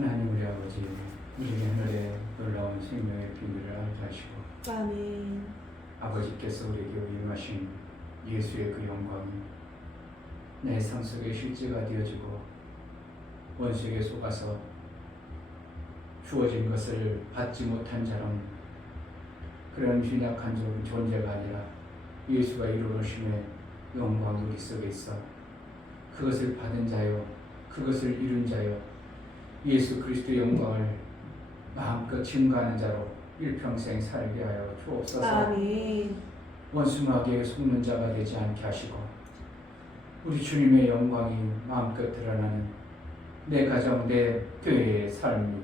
하나님 우리 아버지, 우리 하늘의 놀라운 생명의 비밀을 알게 하시고 아멘. 아버지께서 우리에게 임하신 예수의 그 영광이 내 삶 속에 실제가 되어지고 원수에게 속아서 주어진 것을 받지 못한 자는 그런 빈약한 존재가 아니라 예수가 이루어심의 영광이 우리 속에 있어 그것을 받은 자요, 그것을 이룬 자요, 예수 그리스도의 영광을 마음껏 증거하는 자로 일평생 살게 하여 주옵소서. 아멘. 원수마귀에게 속는 자가 되지 않게 하시고 우리 주님의 영광이 마음껏 드러나는 내 가정, 내 교회의 삶이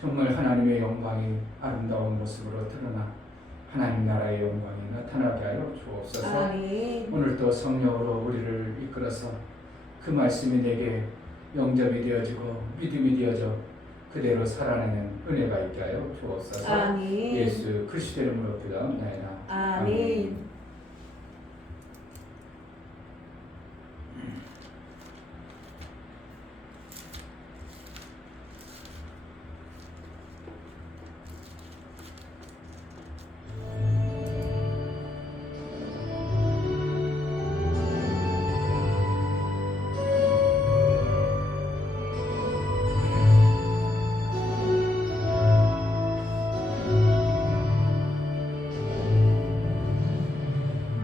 정말 하나님의 영광이 아름다운 모습으로 드러나 하나님 나라의 영광이 나타나게 하여 주옵소서. 아멘. 오늘도 성령으로 우리를 이끌어서 그 말씀이 내게 영접이 되어지고 믿음이 되어져 그대로 살아내는 은혜가 있게 하여 주옵소서. 아멘. 예수 그리스도의 이름으로 기도합니다. 아멘.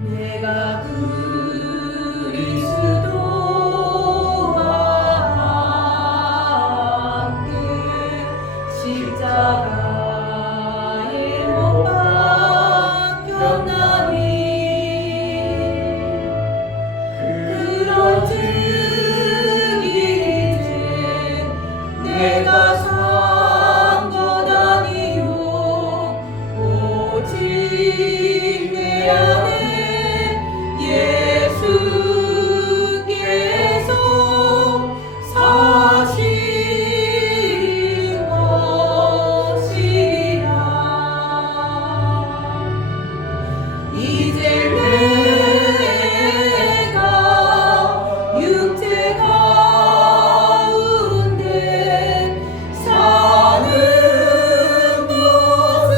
내가 그리스도와 함께 십자가에 못 박혔나니 그런즉 이제 내가 산 것 아니요 오직 내 안에 예수께서 사신 것이라. 이제 내가 육체 가운데 사는 것은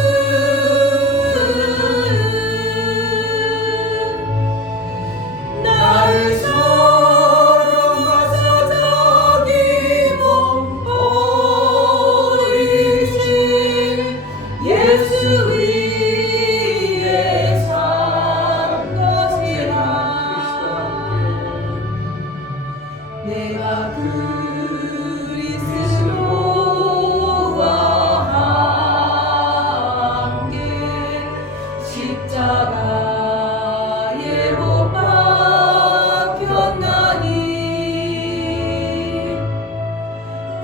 나를 사랑하사 자기 몸 버리신 예수 위에 산 것이라. 내가 그리스도와 함께 십자가에 못 박혔나니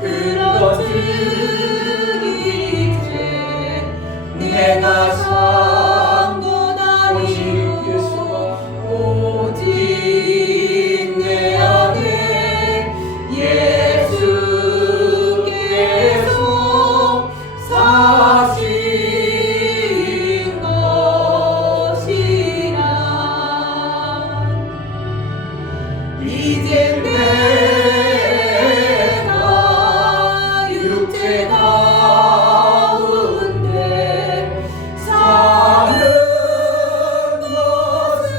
그런즉 이제 내가 산 것 아니요 오직 내 안에 예수께서 사신 것이라. 이제 내가 육체 가운데 사는 것은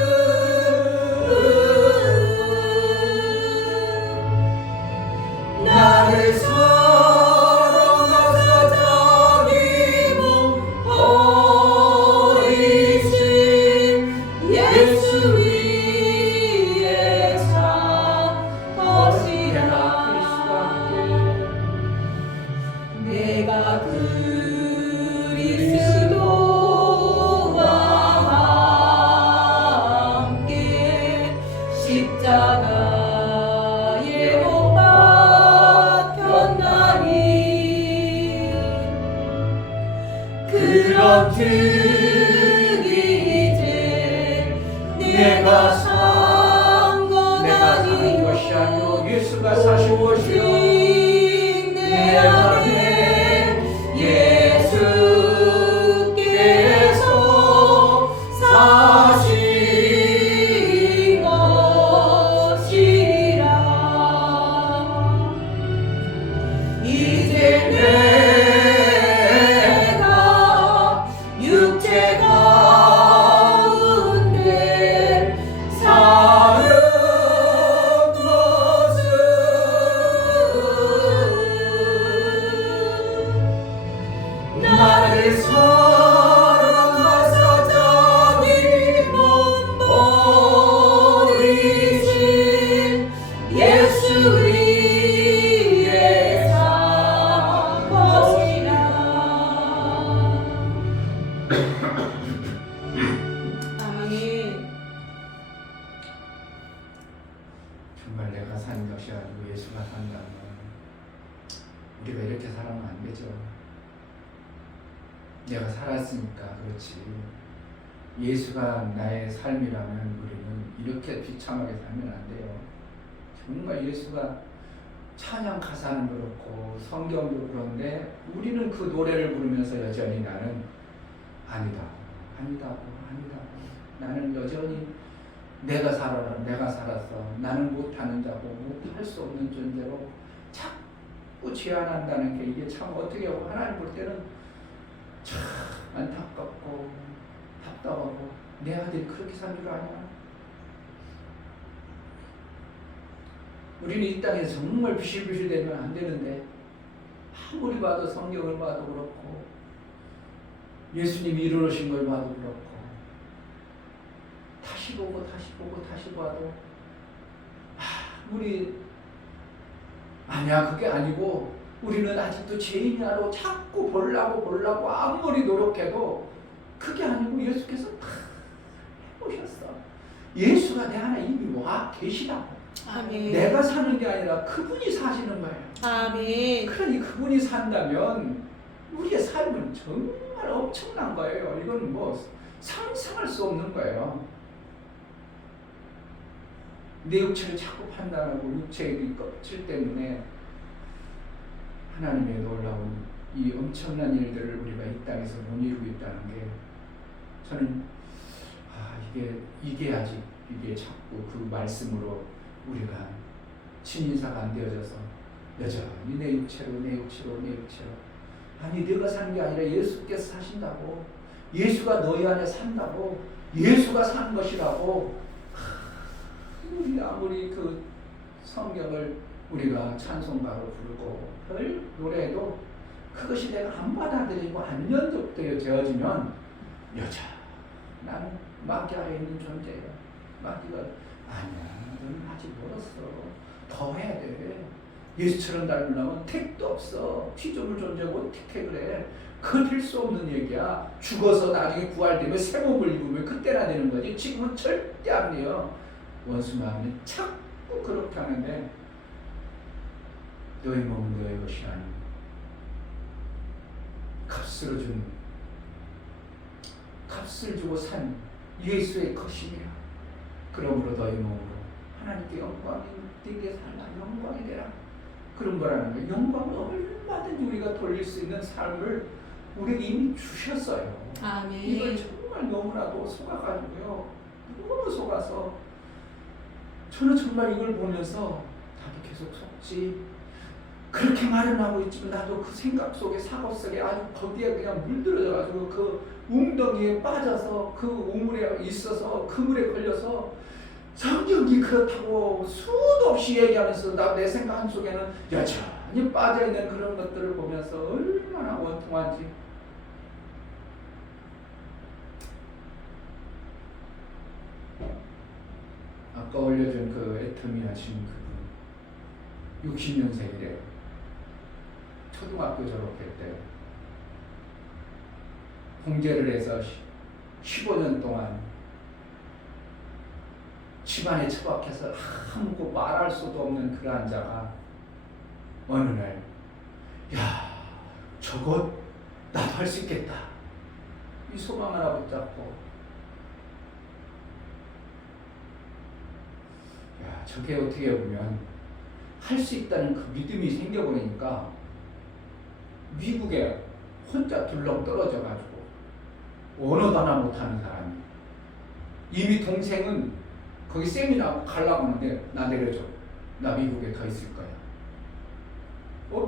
나를 사랑하사 자기 몸 버리신 예수 위에 산 것이라. 내가 그리스도와 함께 십자가에 못 박혔나니 그런즉 이제 내가 산 것 아니요 것이 아니오 예수가 사신 것이요 내 안에 예수께서 사신 것이라. 이제 이렇게 살아면 안 되죠. 내가 살았으니까 그렇지. 예수가 나의 삶이라면 우리는 이렇게 비참하게 살면 안 돼요. 정말 예수가 찬양 가사는 그렇고 성경도 그런데 우리는 그 노래를 부르면서 여전히 나는 아니다. 나는 여전히 내가 살았어. 나는 못하는 자고 못할 수 없는 존재로 자꾸 제한한다는 게 이게 참 어떻게 하고 하나님 볼 때는 참 안타깝고 답답하고 내 아들이 그렇게 산 줄 아냐? 우리는 이 땅에서 정말 비실비실 되면 안 되는데 아무리 봐도 성경을 봐도 그렇고 예수님이 이루신 걸 봐도 그렇고 다시 보고 봐도 아무리 아니야 그게 아니고 우리는 아직도 죄인이라고 자꾸 보려고 아무리 노력해도 그게 아니고 예수께서 다 해보셨어. 예수가 내 안에 이미 와 계시다고. 아멘. 내가 사는 게 아니라 그분이 사시는 거예요. 아멘. 그러니 그분이 산다면 우리의 삶은 정말 엄청난 거예요. 이건 뭐 상상할 수 없는 거예요. 내 육체를 자꾸 판단하고 육체의 껍질 때문에 하나님의 놀라운 이 엄청난 일들을 우리가 이 땅에서 못 이루고 있다는 게 저는 이게 아직 이게 자꾸 그 말씀으로 우리가 친인사가 안 되어져서 여전히 내 육체로 아니 내가 사는 게 아니라 예수께서 사신다고 예수가 너희 안에 산다고 예수가 사는 것이라고 우리 아무리 그 성경을 우리가 찬송가로 부르고 별 노래도 그것이 내가 안 받아들이고 안 연적되어지면 여자 나는 마귀 아래 있는 존재야. 마귀가 아니야 너는 아직 멀었어. 더 해야 돼. 예수처럼 닮으려면 택도 없어. 피조물 존재고 어떻게 그래. 그건 될 수 없는 얘기야. 죽어서 나중에 부활되면 새 몸을 입으면 그때나 되는 거지. 지금은 절대 안 돼요. 원수 마음이 자꾸 그렇게 하는데 너희 몸은 너희 것이 아니고 값을 주고 산 예수의 것이며 그러므로 너희 몸으로 하나님께 영광이 되게 살라. 영광이 되라. 그런 거라는 거예요. 영광을 얼마든지 우리가 돌릴 수 있는 삶을 우리에게 이미 주셨어요. 아멘. 이걸 정말 너무나도 속아가지고요. 너무 속아서 저는 정말 이걸 보면서 나도 계속 속지. 그렇게 말은 하고 있지만 나도 그 생각 속에 사고 속에 아주 거기에 그냥 물들어져가지고 그 웅덩이에 빠져서 그 우물에 있어서 그물에 걸려서 성경이 그렇다고 수도 없이 얘기하면서 내 생각 속에는 여전히 빠져있는 그런 것들을 보면서 얼마나 원통한지. 아까 올려준 그 애터미 하신 그분 60년생이래요. 초등학교 졸업할 때 공제를 해서 15년 동안 집안에 처박혀서 아무것도 말할 수도 없는 그러한 자가 어느 날 야 저것 나도 할 수 있겠다 이 소망 하나 붙잡고 야 저게 어떻게 보면 할 수 있다는 그 믿음이 생겨버리니까 미국에 혼자 둘렁 떨어져가지고 언어도 하나 못하는 사람이 이미 동생은 거기 세미나 가려고 하는데 나 내려줘. 나 미국에 더 있을 거야.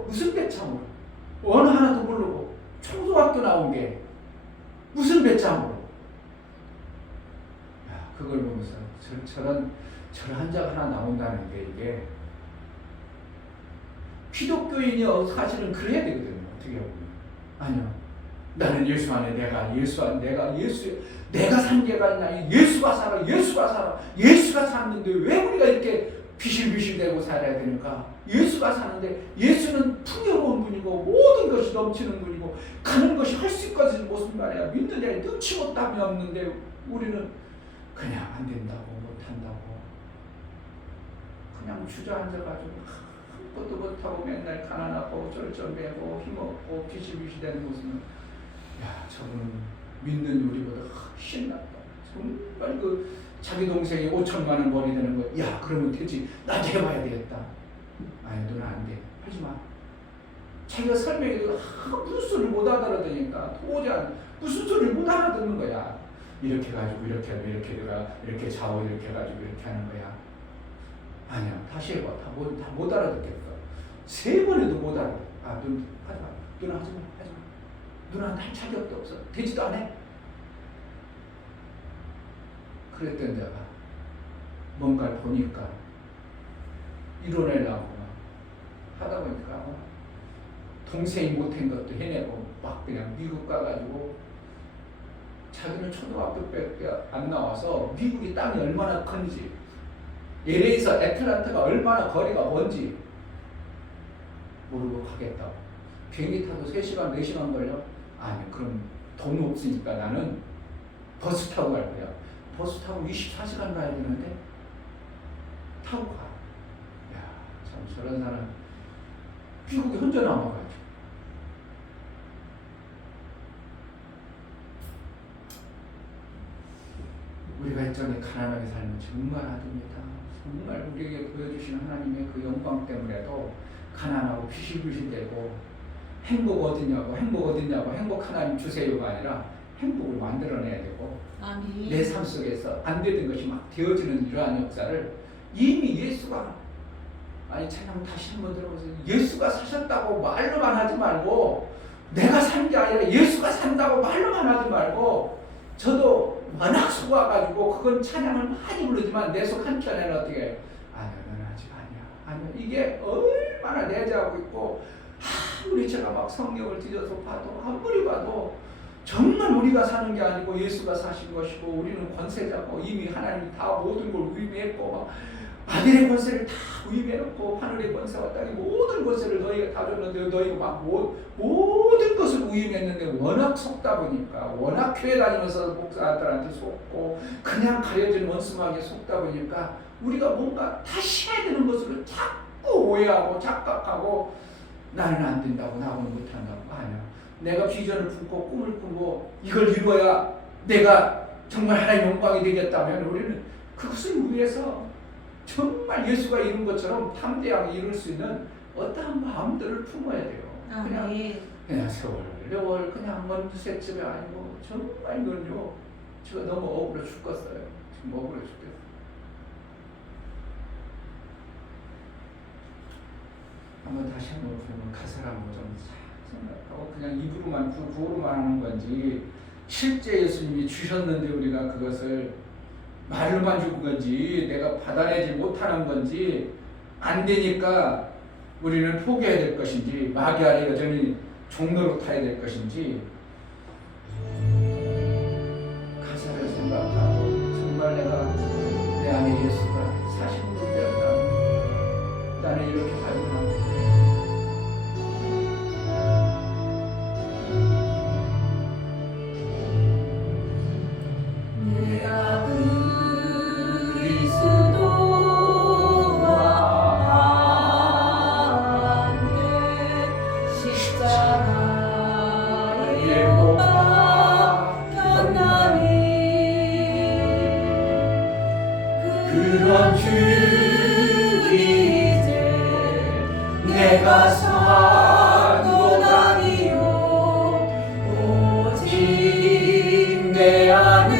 무슨 배참으로 언어 하나도 모르고 초등학교 나온 게 무슨 배참으로. 야 그걸 보면서 저런 자가 하나 나온다는 게 이게 기독교인이 사실은 그래야 되거든요. 어떻게 보면 아니요. 나는 예수 안에 내가 산 게가 아니라 예수가 살아. 예수가 샀는데 왜 우리가 이렇게 비실비실대고 살아야 되는가? 예수가 사는데 예수는 풍요로운 분이고 모든 것이 넘치는 분이고 가는 것이 할 수 있거든. 무슨 말이야? 믿는 자에 눈치고 땀이 없는데 우리는 그냥 안 된다고 못한다고 그냥 주저앉아가지고 아무것도 못하고 맨날 가난하고 쩔쩔매고 힘없고 비실비실대는 모습은 야 저분은 믿는 우리보다 훨씬 낫다. 정말 그 자기 동생이 5천만 원 벌이 되는 거, 야 그러면 되지. 나도 해봐야 되겠다. 아니 누나 안 돼. 하지 마. 자기가 설명해도 무슨 소리를 못 알아들으니까 도저히 무슨 소리를 못 알아듣는 거야. 이렇게 해가지고 이렇게 하고 이렇게 내가 이렇게 좌우 이렇게 해가지고 이렇게 하는 거야. 아니야 다시 해봐. 다 못 알아듣겠어. 3번 해도 못 알아듣. 눈 하지 마. 누나 하지 마. 하지 마. 누나한테 할 자격도 없어. 되지도 않아. 그랬던 데가 뭔가를 보니까 이뤄내려고 하다 보니까 동생이 못한 것도 해내고 막 그냥 미국 가가지고 자기는 초등학교밖에 안 나와서 미국이 땅이 얼마나 큰지 LA에서 애틀란타가 얼마나 거리가 먼지 모르고 가겠다고. 비행기 타도 3시간 4시간 걸려? 아니 그럼 돈 없으니까 나는 버스 타고 갈 거야. 버스 타고 24시간 가야 되는데 타고 가. 야, 참 저런 사람 미국에 혼자 남아가지고. 우리가 일정에 가난하게 살면 정말 아닙니다. 정말 우리에게 보여주신 하나님의 그 영광 때문에도 가난하고 비실비실대고 행복 어디냐고 행복 하나님 주세요가 아니라 행복을 만들어내야 되고 아멘. 내 삶 속에서 안 되던 것이 막 되어지는 이러한 역사를 이미 예수가 아니 찬양 다시 한번 들어보세요. 예수가 사셨다고 말로만 하지 말고 내가 산 게 아니라 예수가 산다고 말로만 하지 말고 저도 워낙 속아가지고 그건 찬양을 많이 부르지만 내 속 한켠에는 어떻게 해요? 아니야 너는 아직 아니야. 이게 얼마나 내재하고 있고 아무리 제가 막 성경을 뒤져서 봐도 아무리 봐도 정말 우리가 사는 게 아니고 예수가 사신 것이고 우리는 권세자고 이미 하나님이 다 모든 걸 위임했고 막 아들의 권세를 다 위임해놓고 하늘의 권세와 땅의 모든 권세를 너희가 다 줬는데 너희가 막 모든 것을 위임했는데 워낙 속다 보니까 워낙 교회 다니면서 목사들한테 속고 그냥 가려진 원수막에 속다 보니까 우리가 뭔가 다시 해야 되는 것으로 자꾸 오해하고 착각하고 나는 안 된다고 나는 못한다고. 아니야. 내가 비전을 품고 꿈을 꾸고 이걸 이루어야 내가 정말 하나님의 영광이 되겠다면 우리는 그것을 위해서 정말 예수가 이룬 것처럼 담대하게 이룰 수 있는 어떠한 마음들을 품어야 돼요. 그냥 세월 그냥 먼저 집에 아니고 정말 이건요 제가 너무 억울해 죽겠어요. 지금 억울해 죽겠어요. 한번 다시 한번 보면 가사를 한번 좀 생각하고 그냥 입으로만 구호로만 하는 건지 실제 예수님이 주셨는데 우리가 그것을 말로만 준 건지 내가 받아내지 못하는 건지 안 되니까 우리는 포기해야 될 것인지 마귀 아래 여전히 종로로 타야 될 것인지 가사를 생각하고 정말 내가 내 안에 예수가 사신 분이었다. 나는 이렇게 살구나. 그런 주 이제 내가 산건 아니요 오직 내 안에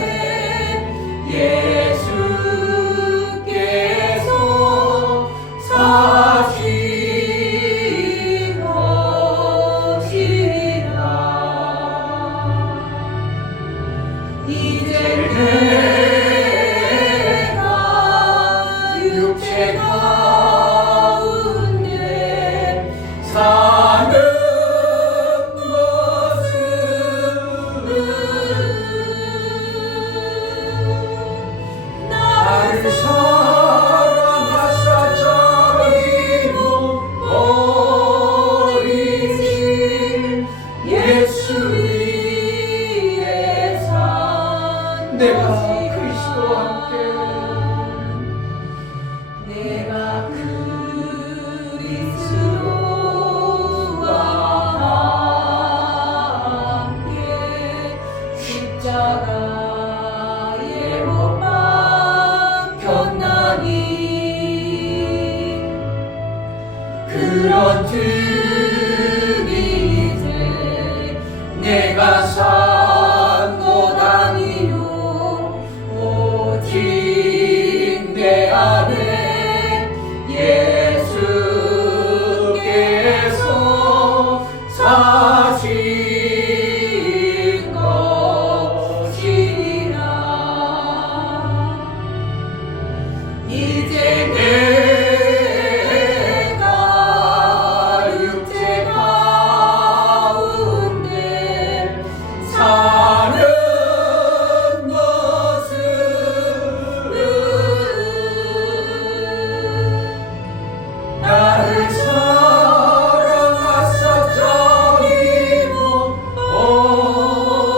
예수께서 사신 것이라. 내가 산 곳 아니요 오직 내 안에 예수께서 사신 것이라. 이제 내가 육체 가운데 사는 것은 나를 사랑하사 저기고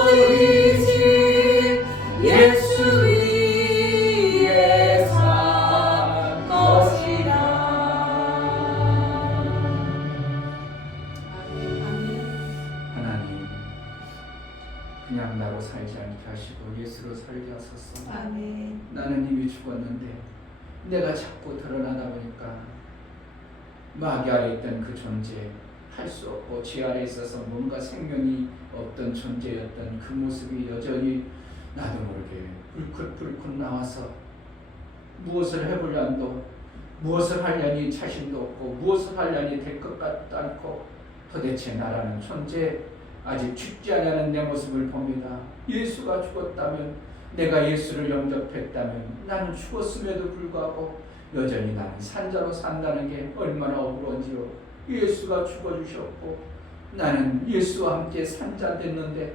어리신 예수 위에 산 것이라. 하나님, 그냥 나로 살지 않게 하시고 예수로 살게 하소서. 아멘. 나는 이미 죽었는데 내가 자꾸 드러나다 보니까 마귀 아래 있던 그 존재, 할 수 없고 죄 아래 있어서 뭔가 생명이 없던 존재였던 그 모습이 여전히 나도 모르게 불긋불긋 나와서 무엇을 해보려도 무엇을 하려니 자신도 없고 무엇을 하려니 될 것 같도 않고 도대체 나라는 존재 아직 죽지 않냐는 내 모습을 봅니다. 예수가 죽었다면, 내가 예수를 영접했다면 나는 죽었음에도 불구하고 여전히 나는 산자로 산다는 게 얼마나 억울한지요. 예수가 죽어주셨고 나는 예수와 함께 산자 됐는데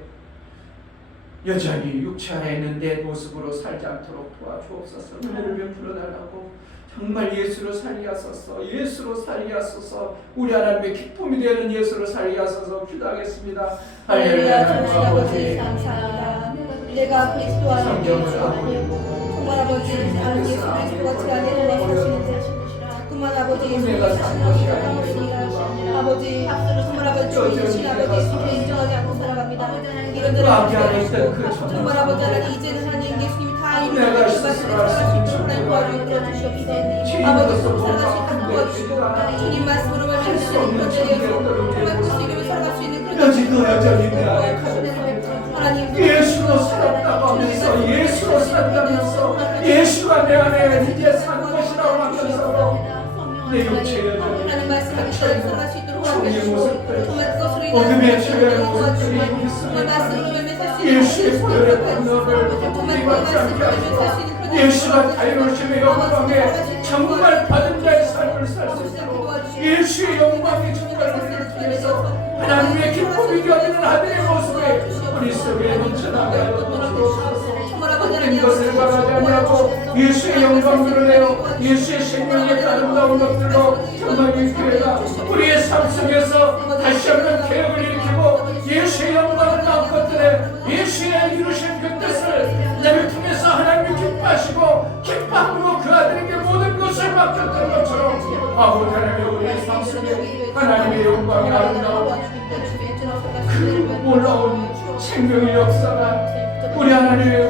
여전히 육체 아래 있는 내 모습으로 살지 않도록 도와주옵소서. 은혜를 베풀어 달라고 정말 예수로 살게 하소서. 예수로 살게 하소서. 우리 하나님의 기쁨이 되는 예수로 살게 하소서. 기도하겠습니다. 할렐루야. 하나님 아버지 감사합니다. 내가 그리스도 안에 성경을 있는 아버지 정말 아버지 나는 예수 그리스도가 제 안에 들어와 사시는데 자꾸만 아버지 예수님이 사시는 것이 아니니라. 아버지 정말 아버지 주신 아버지 예수님을 인정하지 않고 살아갑니다. 이런저런 정말 아버지 하나님 이제는 하나님 예수님이 다 이루시고 그 말씀에 살아갈 수 있도록 하나님 도와주시옵소서. 아버지 속 살아갈 수 있도록 도와주시고 주님 말씀으로 말씀하시는 그런 자리에서 정말 그 시기로 살아갈 수 있는 그런 여지도 여전히 내 안에 하나님 예수로 살았다고 하면서 예수로 산다면서 예수가 내 안에 이제 산 것이라고 하면서 내 육체 여전히 하나님 말씀을 살아갈 수 있도록 종의 도와주시고 모습들, 정말 그것으로 어둠의 인하여 죄의 모습들이 정말 있습니다. 말씀으로 살수 있는 예수의 보혈의 공로를 정말 그 받지 않게 말씀으로 살수 하시고 있는 그런 예수가 자유로심의 영광에 정말 받은 자의 삶을 살 수 있도록 예수의 영광이 정말 우리를 통해서 하나님의 기쁨이 여기는 아들의 모습에 우리 속에 넘쳐나게 하여 주옵소서. 헛된 것을 바라지 아니하고 예수의 영광 드러내어 예수의 생명의 아름다운 것들로 정말 이 교회가 우리의 삶 속에서 다시 한번 개혁을 일으키고 예수의 영광을 남것들에 예수의 이루신 그 뜻을 나를 통해서 하나님이 기뻐하시고 기뻐함으로 그 아들에게 모든 것을 맡겼던 것처럼 아버지 하나님의 우리의 삶 속에 하나님의 영광이 아름다운 그 놀라운 생명의 역사가 우리 하나님의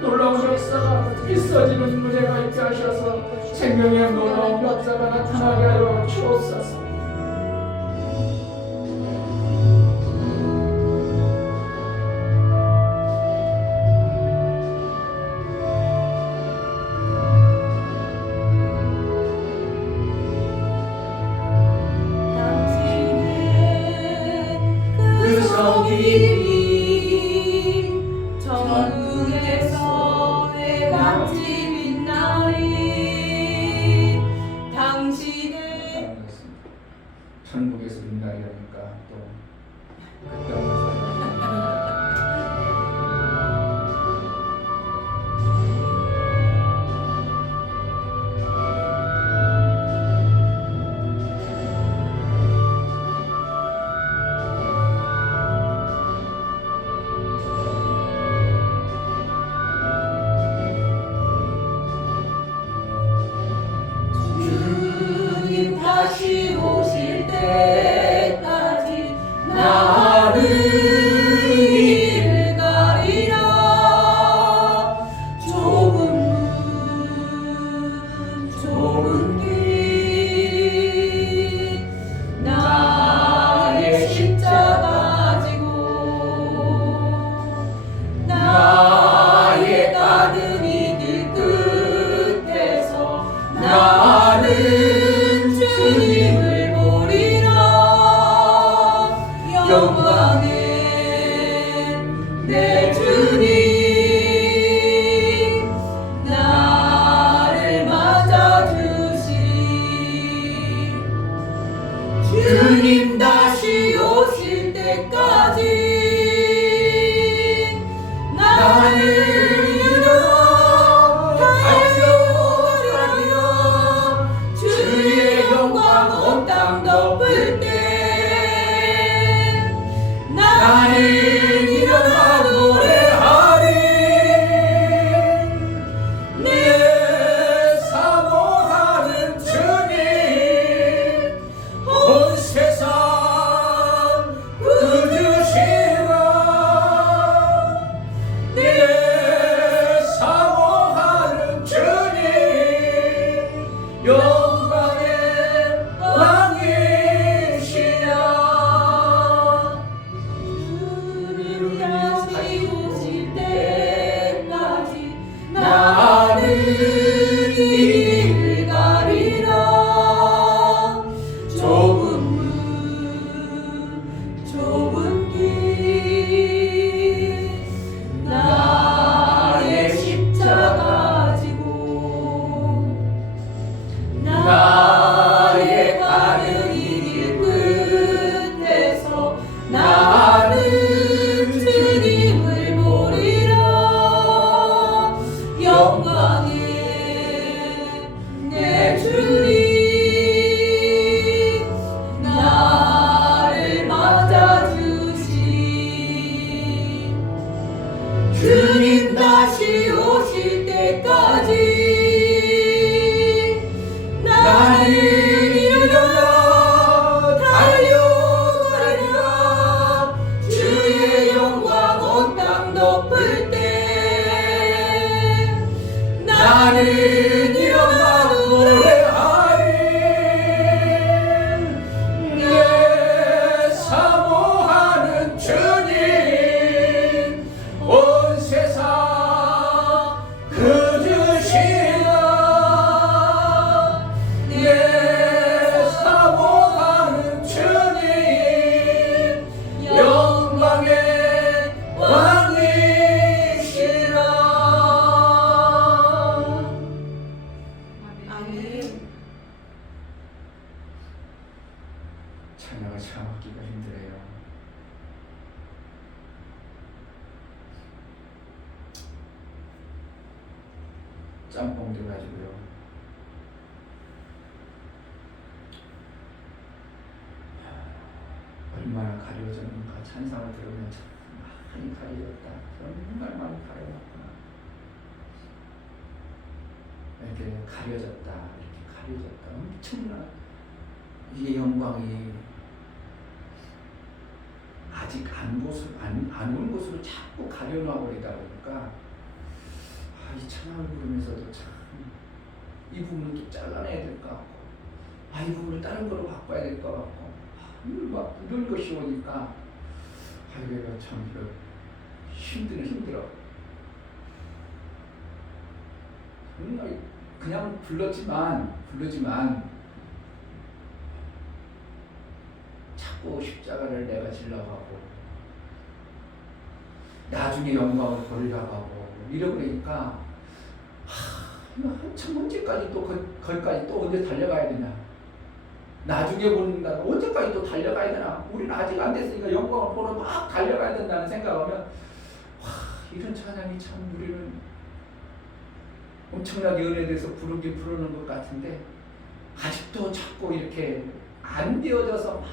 놀라운 역사가 있어지는 무대가 있게 하셔서 생명의 놀라운 역사가 나타나게 하여 주옵소서. 그 성이 전국에서 내같이 빛나리. 당신의 천국에서 빛나게 하니까 또 그때 오면서 주님 다시 오실 때까지 나는 일 가리라. 좁은 길 나의 십자가 지고 영광에 내 주님 나를 맞아주시리. 주님 다시 오실 때까지 나는 일어나 달려가리라. 주의 영광 온 땅 덮을 때 나는 일어나 노래하리. 내 사모하는 주님 온 세상 구주시라. 내 사모하는 주님 영광의 왕이시라. 주를 다시 오실 때까지 나는 길 가리라. 좁은 문 좁은 길 나의 십자가 지고 나의 가는 이 길 끝에서 나는 주님을 보리라. 영광에 내 주님 나를 맞아주시리. 주님 다시 오실 때까지 나는 일어나 달려가리라. 주의 영광 온 땅 덮을 때 나는 일어나 노래하리. 내 사모하는 주님 온 세상 구주시라. 내 사모하는 주님 영광의 왕이시라. 아멘. 찬양을 참기가 힘들어요. 짬뽕도 가지고요. 얼마나 가려졌는가. 찬상을 들으면 참 많이 가려졌다. 정말 많이 가려졌구나. 이렇게 가려졌다. 이렇게 가려졌다. 엄청난 이 영광이 아직 안 온 곳으로 자꾸 가려놔 버리다 보니까 이 찬양을 부르면서도 참 이 부분을 또 잘라내야 될 것 같고 이 부분을 다른 거로 바꿔야 될 것 같고 막 이런 것이 오니까 이게 참 힘들어. 그냥 부르지만 자꾸 십자가를 내가 지려고 하고 나중에 영광을 보리라고 하고 이러니까 한참 언제까지 또 거기까지 또 언제 달려가야 되냐. 나중에 보는 날 언제까지 또 달려가야 되나. 우리는 아직 안 됐으니까 영광을 보러 막 달려가야 된다는 생각하면 이런 찬양이 참 우리는 엄청나게 은혜에 대해서 부르는 것 같은데 아직도 자꾸 이렇게 안 되어져서 막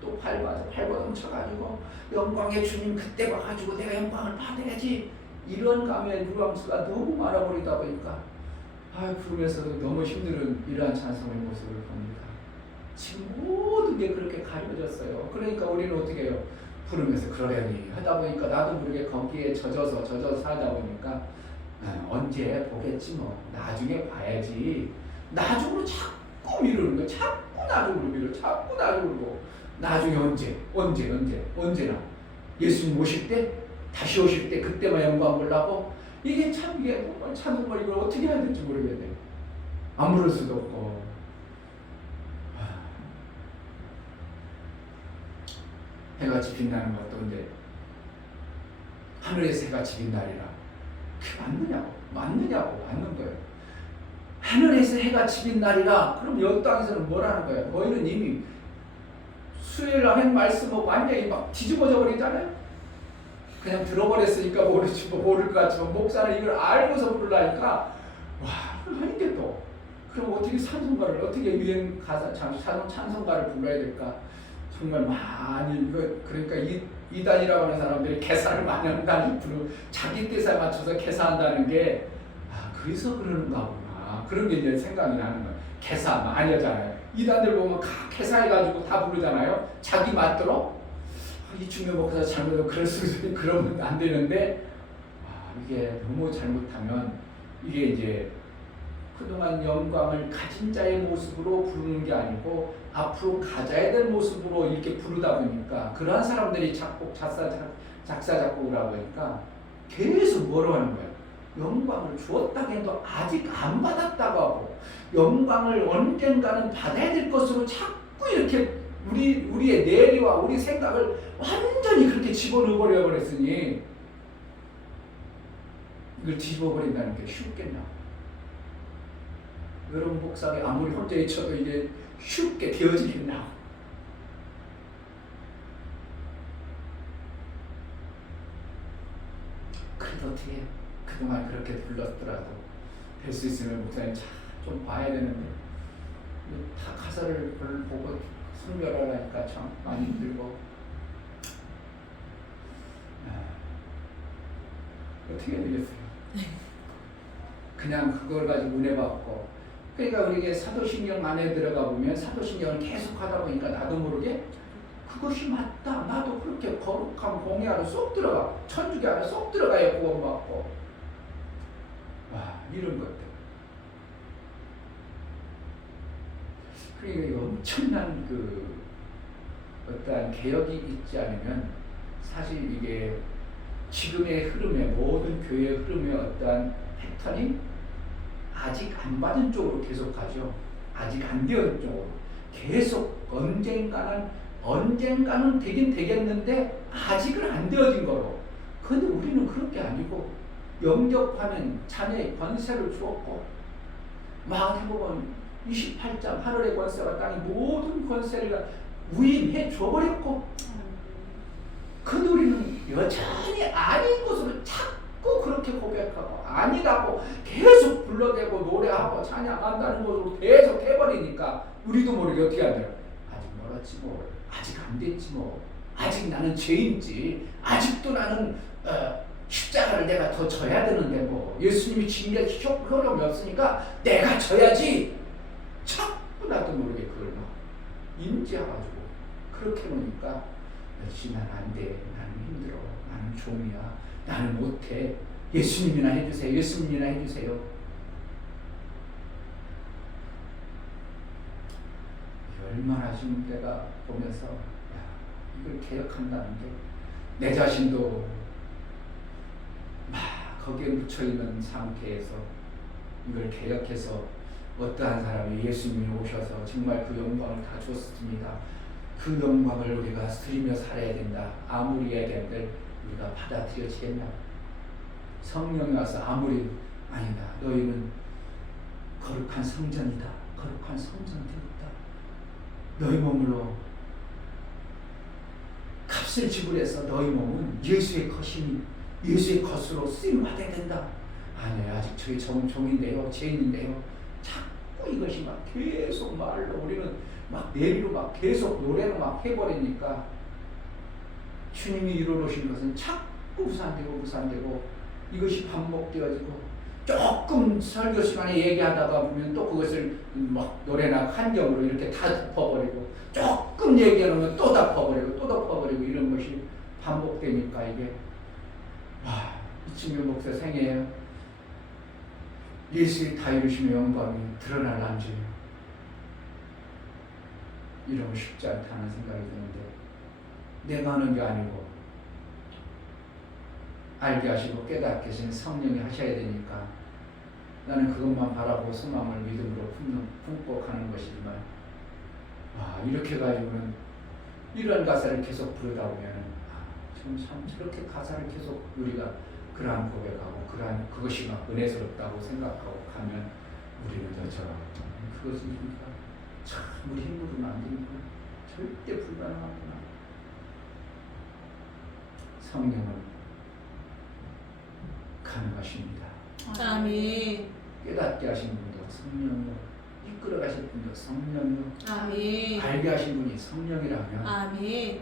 또 발버둥쳐가지고 영광의 주님 그때 와가지고 내가 영광을 받아야지 이런 감의 누앙스가 너무 많아버리다 보니까 부르면서도 너무 힘든 이러한 찬송의 모습을 봅니다. 지금 모든 게 그렇게 가려졌어요. 그러니까 우리는 어떻게 해요? 부르면서 그러려니 하다 보니까 나도 모르게 거기에 젖어서 살다 보니까 언제 보겠지 뭐 나중에 봐야지. 나중으로 자꾸 미루는 거. 자꾸 나중으로 미루고 자꾸 나중으로. 나중에 언제나 예수님 오실 때 다시 오실 때 그때만 영광 보려고 이게 정말 이걸 어떻게 해야 될지 모르겠네. 안 부를 수도 없고. 1 해같이 빛나는 것도 근데 하늘에서 해같이 빛나리라. 그게 맞느냐고 맞는 거예요. 하늘에서 해같이 빛나리라. 그럼 여기 땅에서는 뭐라는 거예요? 너희는 이미 수요일 한 말씀은 완전히 막 뒤집어져 버리잖아요. 그냥 들어버렸으니까 모르지 모를 것 같지만 목사는 이걸 알고서 부르라니까 와 아닌 게 또 그럼 어떻게 찬송가를 어떻게 유행 가사 찬송가를 불러야 될까? 정말 많이 이거 그러니까 이단이라고 하는 사람들이 계산을 많이 한다는 자기 뜻에 맞춰서 계산한다는 게 그래서 그러는가 보구나. 그런 게 이제 생각이 나는 거예요. 계산 많이 하잖아요. 이단들 보면 계산해가지고 다 부르잖아요. 자기 맛대로. 이 중요 목사 잘못하면 그럴 수 있으니 그러면 안 되는데 이게 너무 잘못하면 이게 이제 그동안 영광을 가진 자의 모습으로 부르는 게 아니고 앞으로 가져야 될 모습으로 이렇게 부르다 보니까 그러한 사람들이 작사 작곡을 하고 보니까 계속 뭐라고 하는 거예요? 영광을 주었다 해도 아직 안 받았다고 하고 영광을 언젠가는 받아야 될 것으로 자꾸 이렇게 우리의 내리와 우리 생각을 완전히 그렇게 집어넣어버려 버렸으니 이걸 뒤집어버린다는 게 쉽겠나? 여러분 목사가 아무리 혼자 있어도 이게 쉽게 되어지겠나? 그래도 어떻게 그동안 그렇게 불렀더라도 될 수 있으면 목사님 좀 봐야 되는데 다 가사를 보고 순결하니까 참 많이 힘들고 어떻게 해야 되겠어요? 그냥 그걸 가지고 은혜 받고 그러니까 우리에게 사도신경 안에 들어가 보면 사도신경을 계속 하다 보니까 나도 모르게 그것이 맞다. 나도 그렇게 거룩한 공의 안에 쏙 들어가 천주교 안에 쏙 들어가야 구원받고 이런 것들. 그러니까 엄청난 어떠한 개혁이 있지 않으면 사실 이게 지금의 흐름에 모든 교회의 흐름에 어떠한 패턴이 아직 안 받은 쪽으로 계속 가죠. 아직 안 되어진 쪽으로 계속 언젠가는 되긴 되겠는데 아직은 안 되어진 거로. 그런데 우리는 그런 게 아니고 영접하는 자녀의 권세를 주었고 막 해보면 28장 하늘의 권세와 땅의 모든 권세를 위임해 줘버렸고 그런데 우리는 여전히 아닌 것으로 자꾸 그렇게 고백하고 아니라고 계속 불러대고 노래하고 찬양한다는 것으로 계속 해버리니까 우리도 모르게 어떻게 하냐 아직 멀었지 뭐 아직 안 됐지 뭐 아직 나는 죄인지 아직도 나는 십자가를 내가 더 져야 되는데 뭐 예수님이 진 게 효력이 없으니까 내가 져야지 자꾸 나도 모르게 그걸 막 인지해가지고 그렇게 놓으니까 역시 난 안 돼. 나는 힘들어. 나는 종이야. 나는 못해. 예수님이나 해주세요. 예수님이나 해주세요. 얼마나 지금 내가 보면서 이걸 개혁한다는 게 내 자신도 막 거기에 묻혀있는 상태에서 이걸 개혁해서 어떠한 사람이 예수님이 오셔서 정말 그 영광을 다 줬습니다. 그 영광을 우리가 누리며 살아야 된다. 아무리 얘기한들 우리가 받아들여지겠나? 성령이 와서 아무리 아니다. 너희는 거룩한 성전이다. 거룩한 성전되었다. 너희 몸으로 값을 지불해서 너희 몸은 예수의 것이니 예수의 것으로 쓰임 받아야 된다. 아니요, 아직 저희 종인데요, 죄인인데요. 자꾸 이것이 막 계속 말로 우리는 막 내리로 막 계속 노래로 막 해버리니까 주님이 이루어놓으신 것은 자꾸 무산되고 이것이 반복되어지고 조금 설교 시간에 얘기하다가 보면 또 그것을 막 노래나 한경으로 이렇게 다 덮어버리고 조금 얘기하면 또 덮어버리고 이런 것이 반복되니까 이게 이충현 목사 생애에 예수의 다 이루심의 영광이 드러날란지 이러면 쉽지 않다는 생각이 드는데 내가 하는 게 아니고 알게 하시고 깨닫게 하시는 성령이 하셔야 되니까 나는 그것만 바라고 소망을 믿음으로 품고 가는 것이지만 이렇게 가지고는 이런 가사를 계속 부르다 보면은 참 저렇게 가사를 계속 우리가 그러한 고백하고 그러한 그것이 막 은혜스럽다고 생각하고 가면 우리는 그것은 참 우리 힘으로는 안 되는 거 절대 불가능하구나. 성령은 가능하십니다. 아멘. 깨닫게 하신 분도 성령이요, 이끌어 가실 분도 성령이요, 아멘. 알게 하신 분이 성령이라면 아멘.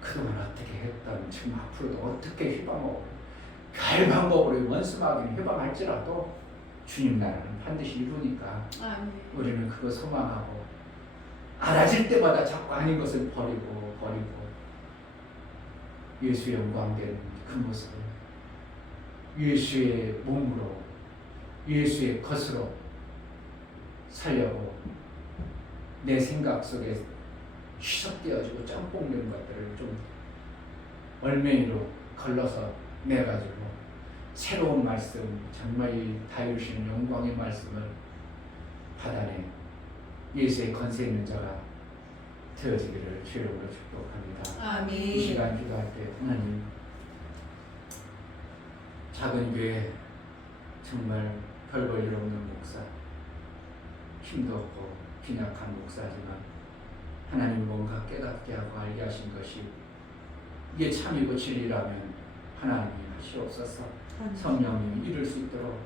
그동안 어떻게 했던 지금 앞으로도 어떻게 휴방하고 갈 방법으로 원수마귀는 휴방할지라도 주님 나라는 반드시 이루니까 아멘. 우리는 그거 소망하고 알아질 때마다 자꾸 아닌 것을 버리고 예수의 영광된 그 모습을 예수의 몸으로 예수의 것으로 살려고 내 생각 속에 희석되어지고 짬뽕된 것들을 좀 얼매이로 걸러서 내가지고 새로운 말씀, 정말 이 다루시는 영광의 말씀을 받아내 예수의 권세 있는 자가 되어지기를 주의 이름으로 축복합니다. 아멘. 이 시간 기도할 때 하나님, 작은 교회 정말 별 볼 일 없는 목사, 힘도 없고 빈약한 목사지만 하나님 뭔가 깨닫게 하고 알게 하신 것이 이게 참이고 진리라면 하나님이 하시옵소서. 성령님이 이룰 수 있도록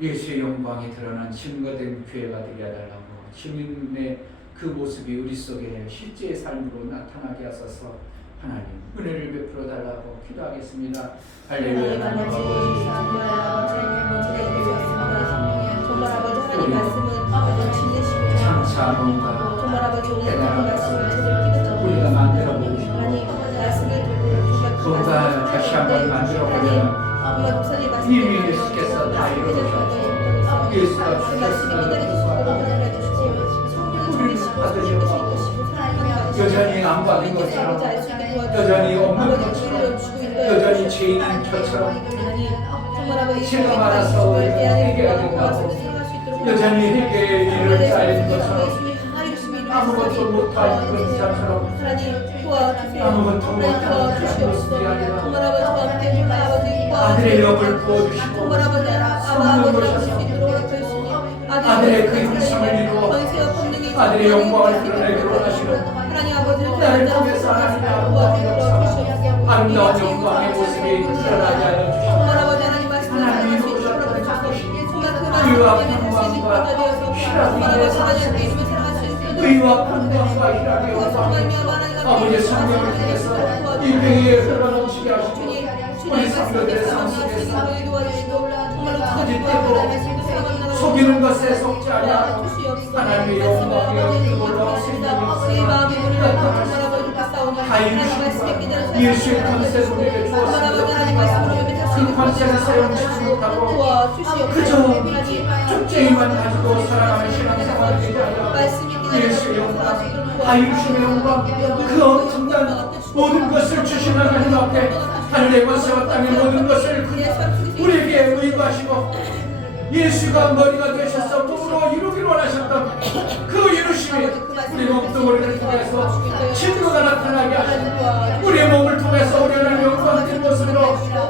예수의 영광이 드러난 증거된 교회가 되게 해달라고, 주님의 그 모습이 우리 속에 실제의 삶으로 나타나게 하소서. 하나님 은혜를 베풀어 달라고 기도하겠습니다. 할렐루야. 정말 아버지 하나님 말씀은 아버지 진리시고 장차 뭔가 정말 아버지 오늘 그 대단한 말씀을 들을 우리가 만들어 보고 싶고 하나님 말씀을 듣고 뭔가 다시 한번 만들어 보면 이미 예수께서 다 이루어주셨고 예수가 주셨음을 우리는 받으려고 여전히 안 받은 것처럼, 여전히 없는 것처럼, 여전히 죄인인 것처럼 죄가 많아서 우리가 회개해야 된다고, 여전히 회개의 일을 쌓인 것처럼, 아무것도 못할 그런 사람처럼 아무것도 못할 그런 모습이 아니라 아들의 영을 부어주시고 성령을 주시고 아들의 그 형상을 이루어 아들의 영광을 드러내기로 원하시는 나를 통해서 하나님의 아름다운 영광의 모습이 드러나게 하여 주시고 하나님이 이루어졌던 의와 평강과 희락의 영광, 의와 평강과 희락의 영광, 아버지의 성령을 통해서 이 교회에 흘러넘치게 하시고 우리 성도들의 삶 속에서 터질 때도 속이는 것에 속지 않아 하나님의 영광의 그걸로 생명이 다이루시고 예수의 권세를 우리에게 주었습니다. 그 권세를 사용하지 못하고 그저 쪽쟁이만 가지고 살아가는 신앙생활을 되지 않아 예수의 영광, 다이루심의 영광, 그 엄청난 모든 것을 주시는 하나님 앞에 하늘의 권세와 땅의 모든 것을 우리에게 의무하시고 예수가 머리가 되셔서 몸으로 이루기를 원하셨던 그 이루심이 우리 몸뚱아리를 통해서 진로가 나타나게 하시고 우리의 몸을 통해서 우리는 영광된 모습으로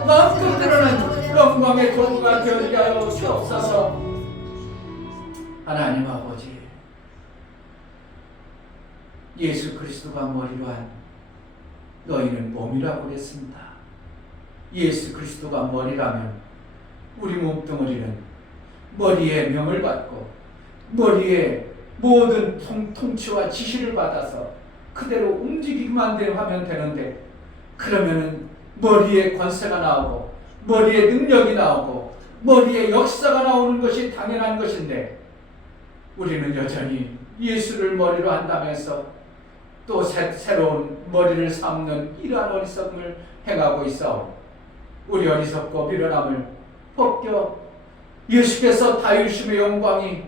마음껏 드러나는 영광의 도구가 되어지게 하여 주옵소서. 하나님 아버지, 예수 그리스도가 머리로 한 너희는 몸이라고 그랬습니다. 예수 그리스도가 머리라면 우리 몸뚱아리는 머리에 명을 받고 머리에 모든 통치와 지시를 받아서 그대로 움직이기만 하면 되는데, 그러면은 머리에 권세가 나오고 머리에 능력이 나오고 머리에 역사가 나오는 것이 당연한 것인데 우리는 여전히 예수를 머리로 한다면서 또 새로운 머리를 삼는 이러한 어리석음을 행하고 있어 우리 어리석고 미련함을 벗겨 예수께서 다이루심의 영광이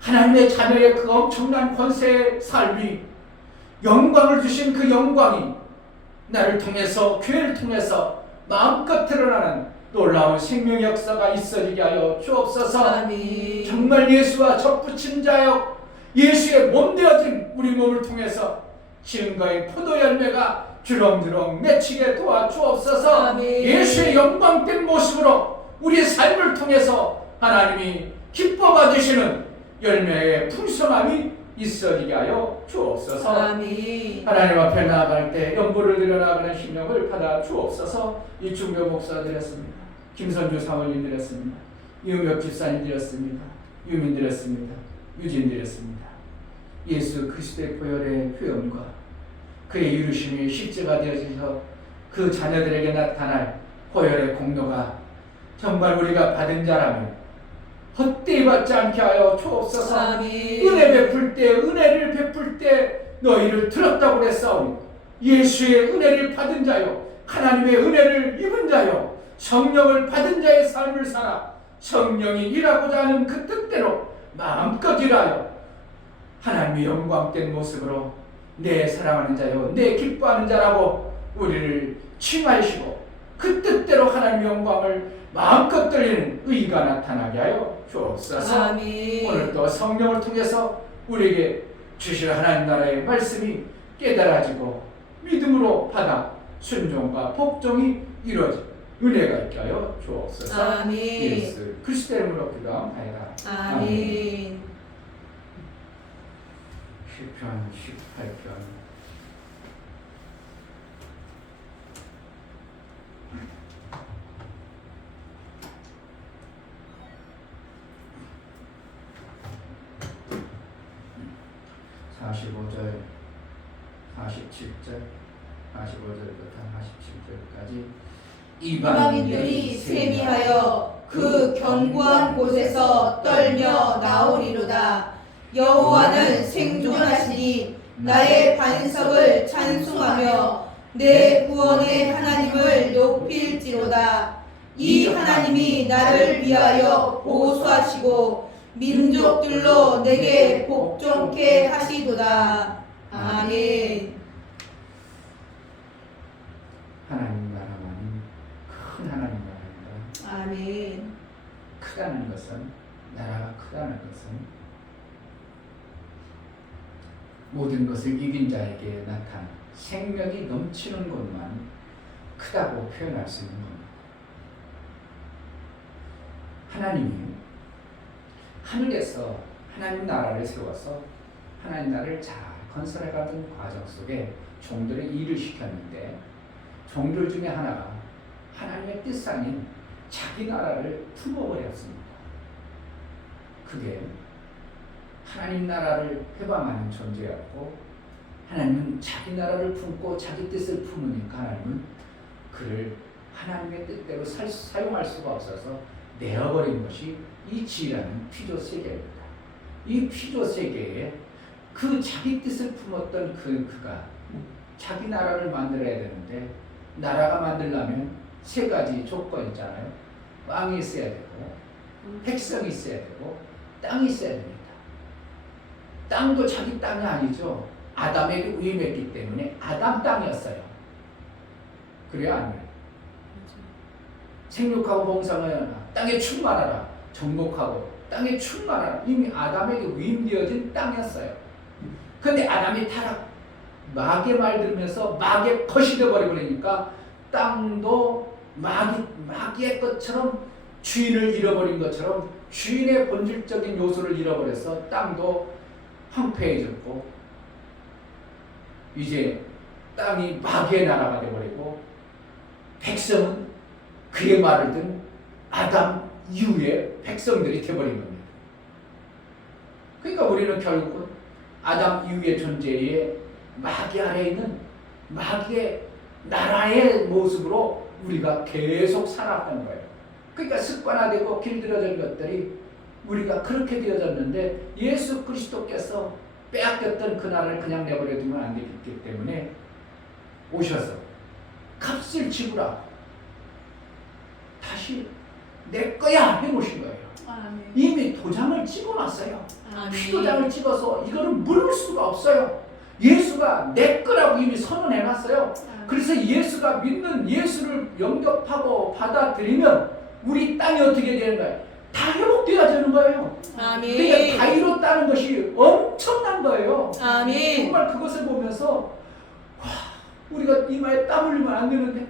하나님의 자녀의 그 엄청난 권세의 삶이 영광을 주신 그 영광이 나를 통해서 교회를 통해서 마음껏 드러나는 놀라운 생명 역사가 있어지게 하여 주옵소서. 아멘. 정말 예수와 접붙인 자여 예수의 몸 되어진 우리 몸을 통해서 증거의 포도 열매가 주렁주렁 맺히게 도와주옵소서. 아멘. 예수의 영광된 모습으로 우리의 삶을 통해서 하나님이 기뻐 받으시는 열매의 풍성함이 있어지게 하여 주옵소서. 아멘. 하나님 앞에 나아갈 때 연보를 드려 나아가는 심령을 받아 주옵소서. 이충교 목사 드렸습니다. 김선주 사모님 드렸습니다. 이은혁 집사님 드렸습니다. 유민 드렸습니다. 유진 드렸습니다. 예수 그리스도의 보혈의 회음과 그의 이루심이 실제가 되어져서 그 자녀들에게 나타날 보혈의 공로가 정말 우리가 받은 자라면 헛되이 받지 않게 하여 주옵소서. 아멘. 은혜 베풀 때 은혜를 베풀 때 너희를 들었다고 그랬사오니 예수의 은혜를 받은 자요 하나님의 은혜를 입은 자요 성령을 받은 자의 삶을 살아 성령이 일하고자 하는 그 뜻대로 마음껏 일하여 하나님의 영광된 모습으로 내 사랑하는 자요 내 기뻐하는 자라고 우리를 칭하시고 그 뜻대로 하나님의 영광을 마음껏 들리는 의가 나타나게 하여 주옵소서. 아멘. 오늘도 성령을 통해서 우리에게 주실 하나님 나라의 말씀이 깨달아지고 믿음으로 받아 순종과 복종이 이루어진 은혜가 있게 하여 주옵소서. 아멘. 예수 그리스도의 이름으로 기도하옵나이다. 아멘. 시편 18편 (45절) 47절 45절부터 47절까지 이방인들이 세미하여 그 견고한 곳에서 떨며 나오리로다. 여호와는 생존하시니 나의 반석을 찬송하며 내 구원의 하나님을 높일지로다. 이 하나님이 나를 위하여 보호하시고 민족들로 내게 복종케 하시도다. 아멘. 하나님 나라만이 큰 하나님 나라입니다. 아멘. 크다는 것은 나라가 크다는 것은 모든 것을 이긴 자에게 나타난 생명이 넘치는 것만 크다고 표현할 수 있는 겁니다. 하나님이 하늘에서 하나님 나라를 세워서 하나님 나라를 잘 건설해가던 과정 속에 종들의 일을 시켰는데 종들 중에 하나가 하나님의 뜻 아닌 자기 나라를 품어버렸습니다. 그게 하나님 나라를 해방하는 존재였고 하나님은 자기 나라를 품고 자기 뜻을 품으니까 하나님은 그를 하나님의 뜻대로 사용할 수가 없어서 내어버린 것이 이 지라는 피조 세계입니다. 이 피조 세계에 그 자기 뜻을 품었던 그가 자기 나라를 만들어야 되는데 나라가 만들려면 세 가지 조건이 있잖아요. 왕이 있어야 되고 백성이 있어야 되고 땅이 있어야 됩니다. 땅도 자기 땅이 아니죠. 아담에게 위임했기 때문에 아담 땅이었어요. 그래야 안 그래요? 생육하고 봉사하여 땅에 충만하라. 정복하고 땅에 충만하라. 이미 아담에게 위임되어진 땅이었어요. 그런데 아담이 타락 마귀의 말 들으면서 마귀의 것이 되어버리고 그러니까 땅도 마귀의 것처럼 주인을 잃어버린 것처럼 주인의 본질적인 요소를 잃어버려서 땅도 황폐해졌고 이제 땅이 마귀의 나라가 되어버리고 백성은 그의 말을 든 아담 이후의 백성들이 되어버린 겁니다. 그러니까 우리는 결국은 아담 이후의 존재의 마귀 아래에 있는 마귀의 나라의 모습으로 우리가 계속 살아왔던 거예요. 그러니까 습관화되고 길들여진 것들이 우리가 그렇게 되어졌는데 예수 그리스도께서 빼앗겼던 그 나라를 그냥 내버려두면 안 되기 때문에 오셔서 값을 지불하고 다시 내 거야 해놓으신 거예요. 아멘. 이미 도장을 찍어놨어요. 아멘. 피도장을 찍어서 이거를 물을 수가 없어요. 예수가 내 거라고 이미 선언해놨어요. 그래서 예수가 믿는 예수를 영접하고 받아들이면 우리 땅이 어떻게 되는 거예요? 다 회복돼야 되는 거예요. 아멘. 그러니까 다 이뤘다는 것이 엄청난 거예요. 아멘. 정말 그것을 보면서 와, 우리가 이마에 땀 흘리면 안 되는데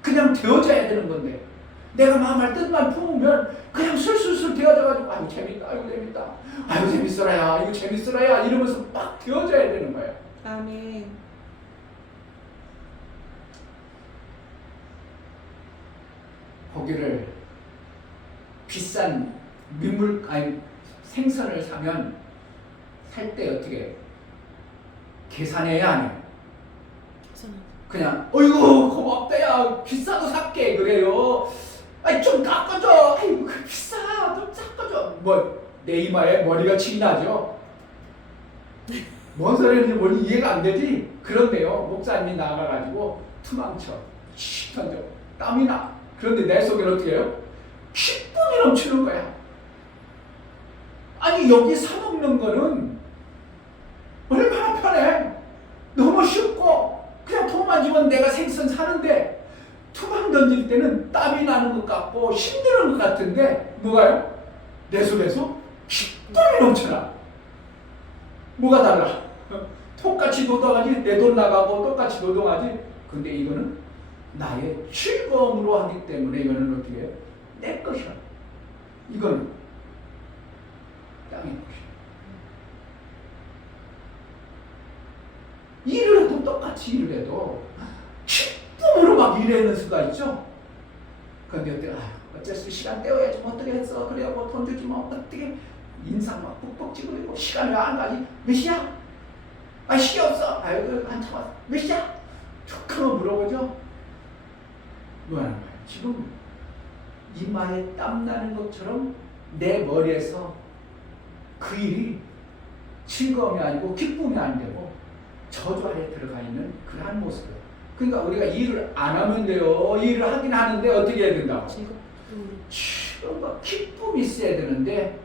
그냥 되어져야 되는 건데 내가 마음을 뜻만 품으면 그냥 술술술 되어져가지고 아유 재밌다, 아유 재밌다, 아유 재밌어라야, 이거 재밌어라야 이러면서 막 되어져야 되는 거예요. 아멘. 고기를 비싼 민물 아니 생선을 사면 살 때 어떻게 계산해야 안 해요? 그냥 어이구 고맙다야 비싸도 살게 그래요. 아니 좀 깎아줘. 아이고 그 비싸 좀 깎아줘. 뭐 내 이마에 머리가 치 나죠. 뭔 소리인지 뭔 이해가 안 되지. 그런데요 목사님이 나가가지고 투망쳐 씩 던져 땀이 나. 그런데 내 속에는 어떻게 해요? 기쁨이 넘치는 거야. 아니 여기 사 먹는 거는 얼마나 편해. 너무 쉽고 그냥 돈만 주면 내가 생선 사는데 투망 던질 때는 땀이 나는 것 같고 힘드는 것 같은데 뭐가요? 내 속에서 기쁨이 넘쳐나. 뭐가 달라? 똑같이 노동하지 내 돈 나가고 똑같이 노동하지. 근데 이거는 나의 즐거움으로 하기 때문에 이거는 어떻게 해요? 내 것이야. 이거는 땅의 것이야. 일을 해도 똑같이 일을 해도 기쁨으로 막 일하는 수가 있죠. 그런데 어때? 어쩔 수 시간 때워야지 뭐 어떻게 했어? 그래야 뭐 돈 주지 뭐 어떻게 인상 막 푹푹 찍어리고 시간이 왜 안 가지? 몇 시야? 아 시계 없어. 아이고 한참 왔어. 몇 시야? 툭 하면 물어보죠. 뭐하는 거야? 지금 이마에 땀 나는 것처럼 내 머리에서 그 일이 즐거움이 아니고 기쁨이 안 되고 저주 아래 들어가 있는 그러한 모습이에요. 그러니까 우리가 일을 안 하면 돼요. 일을 하긴 하는데 어떻게 해야 된다고? 즐거움과 기쁨이 있어야 되는데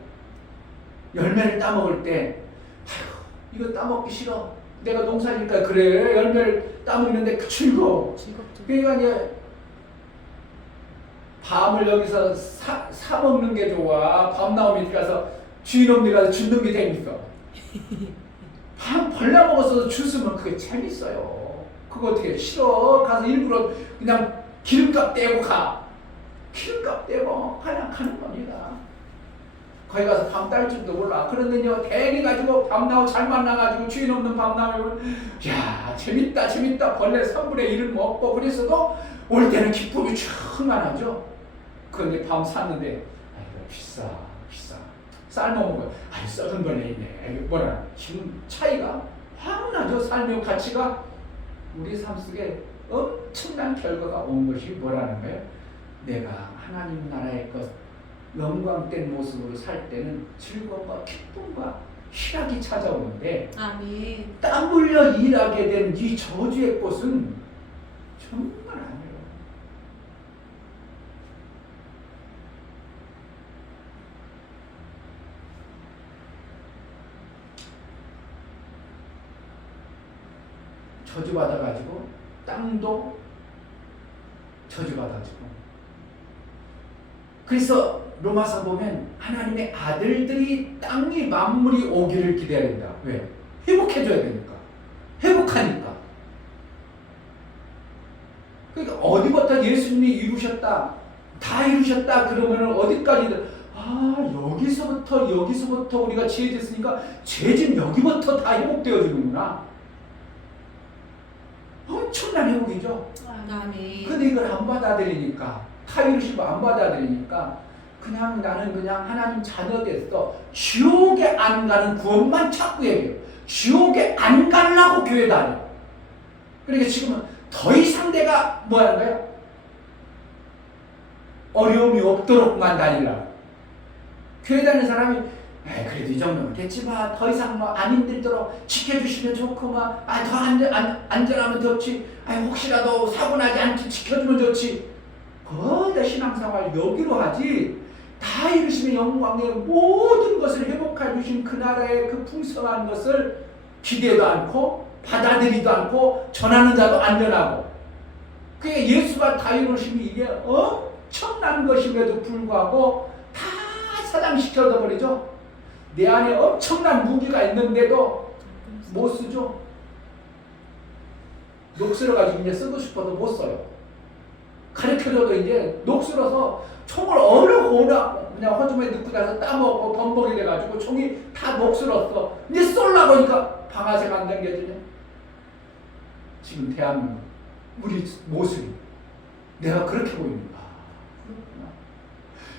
열매를 따먹을 때 아휴 이거 따먹기 싫어. 내가 농사니까 그래. 열매를 따먹는데 즐거워. 그러니까 이제 밤을 여기서 사 먹는 게 좋아. 밤 나오면 가서 주인놈들 가서 줍는 게 재밌어. 밤 벌레 먹어서 주스면 그게 재밌어요. 그거 어떻게 싫어? 가서 일부러 그냥 기름값 떼고 가. 기름값 떼고 그냥 가는 겁니다. 거기 가서 밤 딸 줄도 몰라. 그런데 이제 대리 가지고 밤 나오 잘 만나가지고 주인 없는 밤 나오면 야 재밌다 재밌다 벌레 3분의 1을 먹고 그랬어도 올 때는 기쁨이 충만하죠. 그런데 밤 샀는데 아이고 비싸 삶아 먹어요. 아이 썩은 벌레 있네. 뭐라 지금 차이가 확 나죠. 삶의 가치가 우리 삶 속에 엄청난 결과가 온 것이 뭐라는 거예요? 내가 하나님 나라의 것 영광된 모습으로 살 때는 즐거움과 기쁨과 희락이 찾아오는데 아멘. 땀 흘려 일하게 된 이 저주의 꽃은 정말 아니에요. 저주받아가지고 땅도 저주받아지고 그래서 로마서 보면 하나님의 아들들이 땅이 만물이 오기를 기대해야 된다. 왜? 회복해줘야 되니까. 회복하니까. 그러니까 어디부터 예수님이 이루셨다 다 이루셨다 그러면 어디까지든 여기서부터 우리가 지혜졌으니까 죄진 여기부터 다 회복되어지는구나. 엄청난 회복이죠. 아멘. 근데 이걸 안 받아들이니까 다 이루시고 안 받아들이니까 그냥 나는 그냥 하나님 자녀 됐어. 지옥에 안 가는 구원만 찾고 얘기해요. 지옥에 안 가려고 교회 다녀. 그러니까 지금은 더 이상 내가 뭐 하는 거야? 어려움이 없도록만 다니려고. 교회 다니는 사람이 그래도 이 정도면 됐지만 더 이상 뭐 안 힘들도록 지켜주시면 좋고 더 안전하면 좋지. 혹시라도 사고 나지 않게 지켜주면 좋지. 거의 다 신앙생활 여기로 하지. 다 이루시는 영광의 모든 것을 회복해 주신 그 나라의 그 풍성한 것을 기대도 않고 받아들이도 않고 전하는 자도 안 전하고. 그게 예수가 다 이루시면 이게 엄청난 것임에도 불구하고 다 사장시켜져 버리죠. 내 안에 엄청난 무기가 있는데도 못 쓰죠. 녹슬어가지고 이제 쓰고 싶어도 못 써요. 가르쳐줘도 이제 녹슬어서 총을 그냥 허줌에 넣고 나서 따먹고 범벅이 돼가지고 총이 다 녹슬었어. 이제 쏠라고 하니까 방아쇠가 안 당겨지네. 지금 대한민국 우리 모습이 내가 그렇게 보입니다.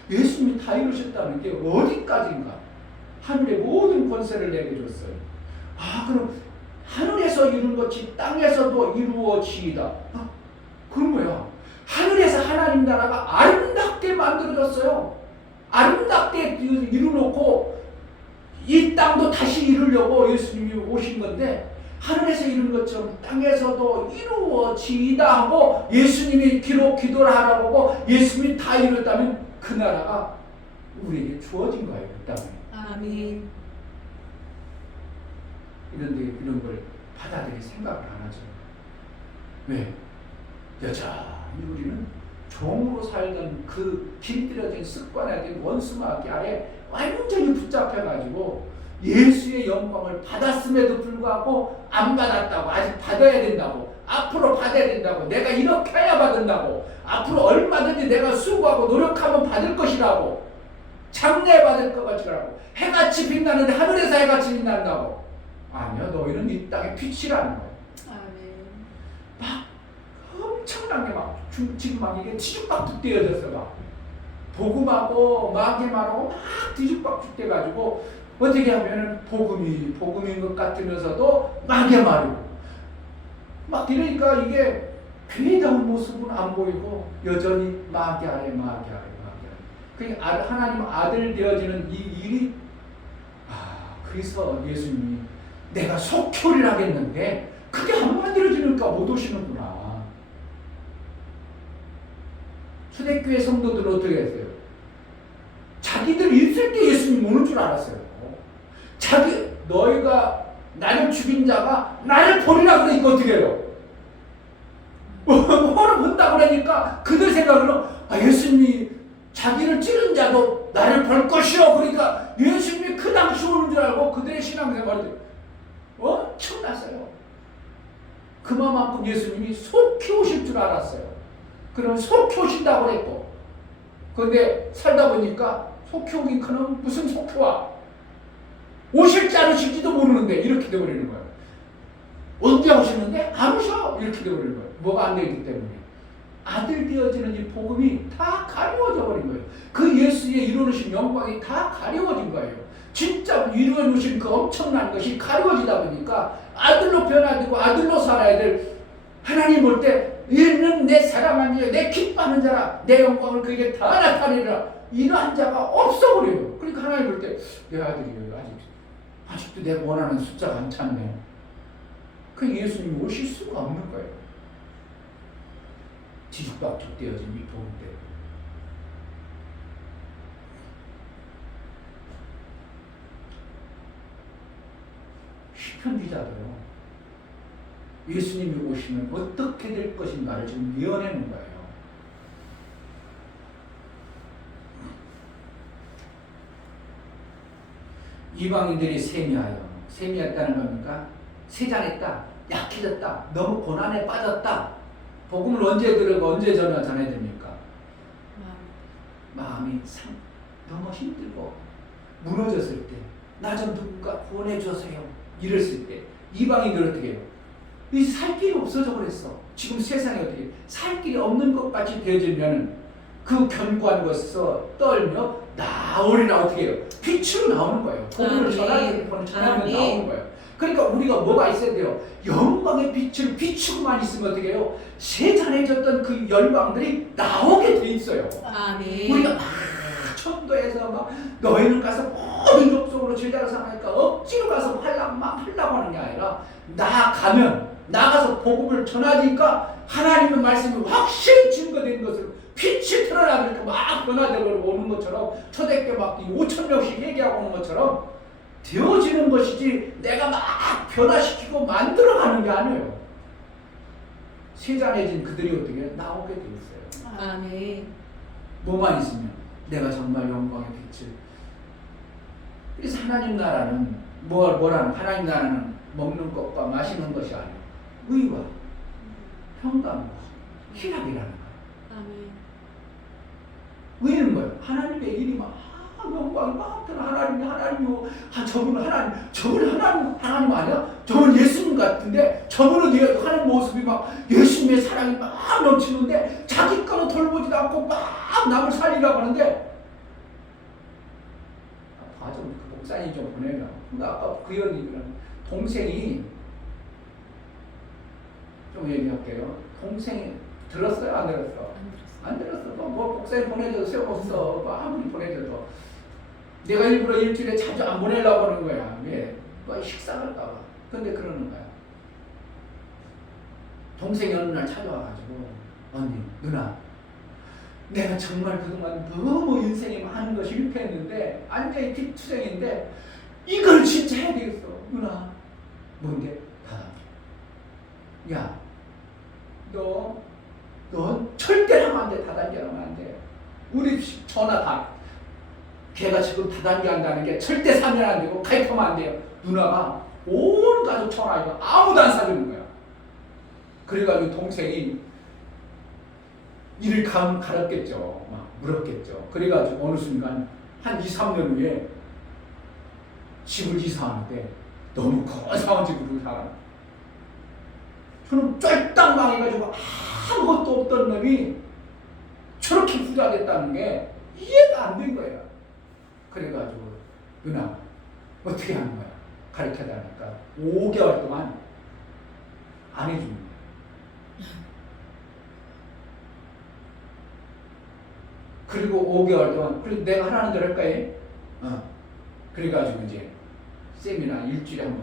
예수님이 다 이루셨다는 게 어디까지인가? 하늘의 모든 권세를 내게 줬어요. 그럼 하늘에서 이룬 것이 땅에서도 이루어지이다. 그런 거야. 하늘에서 하나님 나라가 아름답게 만들어졌어요. 아름답게 이루놓고 이 땅도 다시 이루려고 예수님이 오신 건데, 하늘에서 이룬 것처럼 땅에서도 이루어지이다 하고 예수님이 기도를 하라고 하고 예수님이 다 이뤘다면 그 나라가 우리에게 주어진 거예요. 그 땅에. 아멘. 이런데 이런 걸 받아들일 생각을 안 하죠. 왜? 여전히 우리는 종으로 살던 그 길들여진 습관에 된 원수마귀 아래 완전히 붙잡혀가지고 예수의 영광을 받았음에도 불구하고 안 받았다고, 아직 받아야 된다고, 앞으로 받아야 된다고, 내가 이렇게 해야 받는다고, 앞으로 얼마든지 내가 수고하고 노력하면 받을 것이라고, 장래 받을 것 같이라고, 해같이 빛나는데 하늘에서 해같이 빛난다고. 아니요, 너희는 이 땅의 빛이라는 거예요. 아멘. 막 엄청나게 막 지금 막 이게 뒤죽박죽 되어져서 막 복음하고 마귀만하고 막 뒤죽박죽 돼가지고 어떻게 하면은 복음인 것 같으면서도 마귀말이고 막 이러니까 이게 괴다운 모습은 안 보이고 여전히 마귀 아래. 그 하나님 아들 되어지는 이 일이 그래서 예수님이 내가 속효를 하겠는데 그게 안 만들어지니까 못 오시는구나. 초대교회 성도들은 어떻게 했어요? 자기들 있을 때 예수님 오는 줄 알았어요. 너희가 나를 죽인 자가 나를 버리라 그러니까 어떻게 해요? 뭐를 본다고 그러니까 그들 생각으로 예수님이 자기를 찌른 자도 나를 벌 것이요. 그러니까 예수님이 그 당시 오는 줄 알고 그들의 신앙생활이 엄청났어요. 그만큼 예수님이 속히 오실 줄 알았어요. 그럼 속히 오신다고 그랬고, 그런데 살다 보니까 속히 오기는 무슨 속히 와? 오실지 안 오실지도 모르는데 이렇게 되어버리는 거예요. 언제 오시는데 안 오셔 이렇게 되어버리는 거예요. 뭐가 안 되기 때문에 아들 되어지는 이 복음이 다 가려워져 버린 거예요. 그 예수의 이루어진 영광이 다 가려워진 거예요. 진짜 이루어진 그 엄청난 것이 가려워지다 보니까 아들로 변화되고 아들로 살아야 될, 하나님 볼 때 얘는 내 사랑하는 자, 내 기뻐하는 자라, 내 영광을 그에게 다 나타내리라, 이러한 자가 없어버려요. 그러니까 하나님 볼 때 내 아들이 아직도 내가 원하는 숫자가 안 찼네. 그 예수님이 오실 수가 없는 거예요. 뒤죽박죽 되어진 이 복음 때문에. 시편 기자도요, 예수님이 오시면 어떻게 될 것인가를 지금 예언하는 거예요. 이방인들이 세미했다는 겁니까? 세잔했다, 약해졌다, 너무 고난에 빠졌다. 복음을 언제 들으고 언제 전해드립니까? 마음이 너무 힘들고 무너졌을 때, 나 좀 누군가 구원해 주세요 이랬을 때 이방인들 어떻게 해요? 이제 살 길이 없어져 버렸어. 지금 세상에 어떻게 살 길이 없는 것 같이 되어지면 그 견고한 것에서 떨며 나오리라. 어떻게 해요? 빛으로 나오는 거예요. 복음을 전하면 나오는 거예요. 그러니까 우리가 뭐가 있어야 돼요? 영광의 빛을 비추고만 있으면 어떻게 해요? 세잔해졌던 그 열방들이 나오게 돼 있어요. 아멘. 우리가 막 천도에서 막 너희는 가서 모든 족속으로 제자로 삼으니까 억지로 가서 하려고 하는 게 아니라 나가서 복음을 전하니까 하나님의 말씀이 확실히 증거된 것을 빛이 드러나니까 막 변화되고 오는 것처럼, 초대교회 막 5,000명씩 얘기하고 오는 것처럼 되어지는 것이지 내가 막 변화시키고 만들어가는 게 아니에요. 세잔해진 그들이 어떻게 나오게 돼 있어요. 아멘. 뭐만 있으면 내가 정말 영광의 빛을. 그래서 하나님 나라는 뭐라는 하나님 나라는 먹는 것과 마시는 것이 아니고 의와 평강과 희락이라는 거예요. 아멘. 의는 뭐예요? 하나님의 일이 막 영광이 막 드러 하나님이요. 저분은 하나님 아니야? 저분은 예수님 같은데 저분은 하는 모습이 막 예수님의 사랑이 막 넘치는데 자기 거는 돌보지도 않고 막 남을 살리려고 하는데 좀 그 목사님 좀 보내라. 근데 아까 그 연이랑 동생이 좀 얘기할게요. 동생이 들었어요? 안 들었어? 안 들었어. 뭐 목사님 보내줘도 소용없어. 뭐 아무리 보내줘도 내가 일부러 일주일에 자주 안 보내려고 하는 거야. 왜? 뭐 식상할까 봐. 근데 그러는 거야. 동생이 어느 날 찾아와가지고 언니, 누나, 내가 정말 그동안 너무 인생에 많은 거 실패했는데 완전히 뒷투쟁인데 이걸 진짜 해야 되겠어. 누나, 뭔데? 다단계. 야, 넌 절대 하면 안 돼. 다단계 하면 안 돼. 우리 전화 다. 걔가 지금 다단계 한다는 게 절대 사면 안 되고 가입하면 안 돼요. 누나가 온 가족 전화해서 아무도 안 사주는 거야. 그래가지고 동생이 이를 갈았겠죠. 막 물었겠죠. 그래가지고 어느 순간 한 2, 3년 후에 집을 이사하는데 너무 거창한 집으로 살아. 저는 쫄딱 망해가지고 아무것도 없던 놈이 저렇게 부자 됐다는 게 이해가 안 된 거예요. 그래가지고 누나 어떻게 하는 거야? 가르쳐달라니까 5개월 동안 안 해주는 거야. 그리고 5개월 동안 그리고 내가 하라는 대로 할까? 그래가지고 이제 세미나 일주일에 한 번.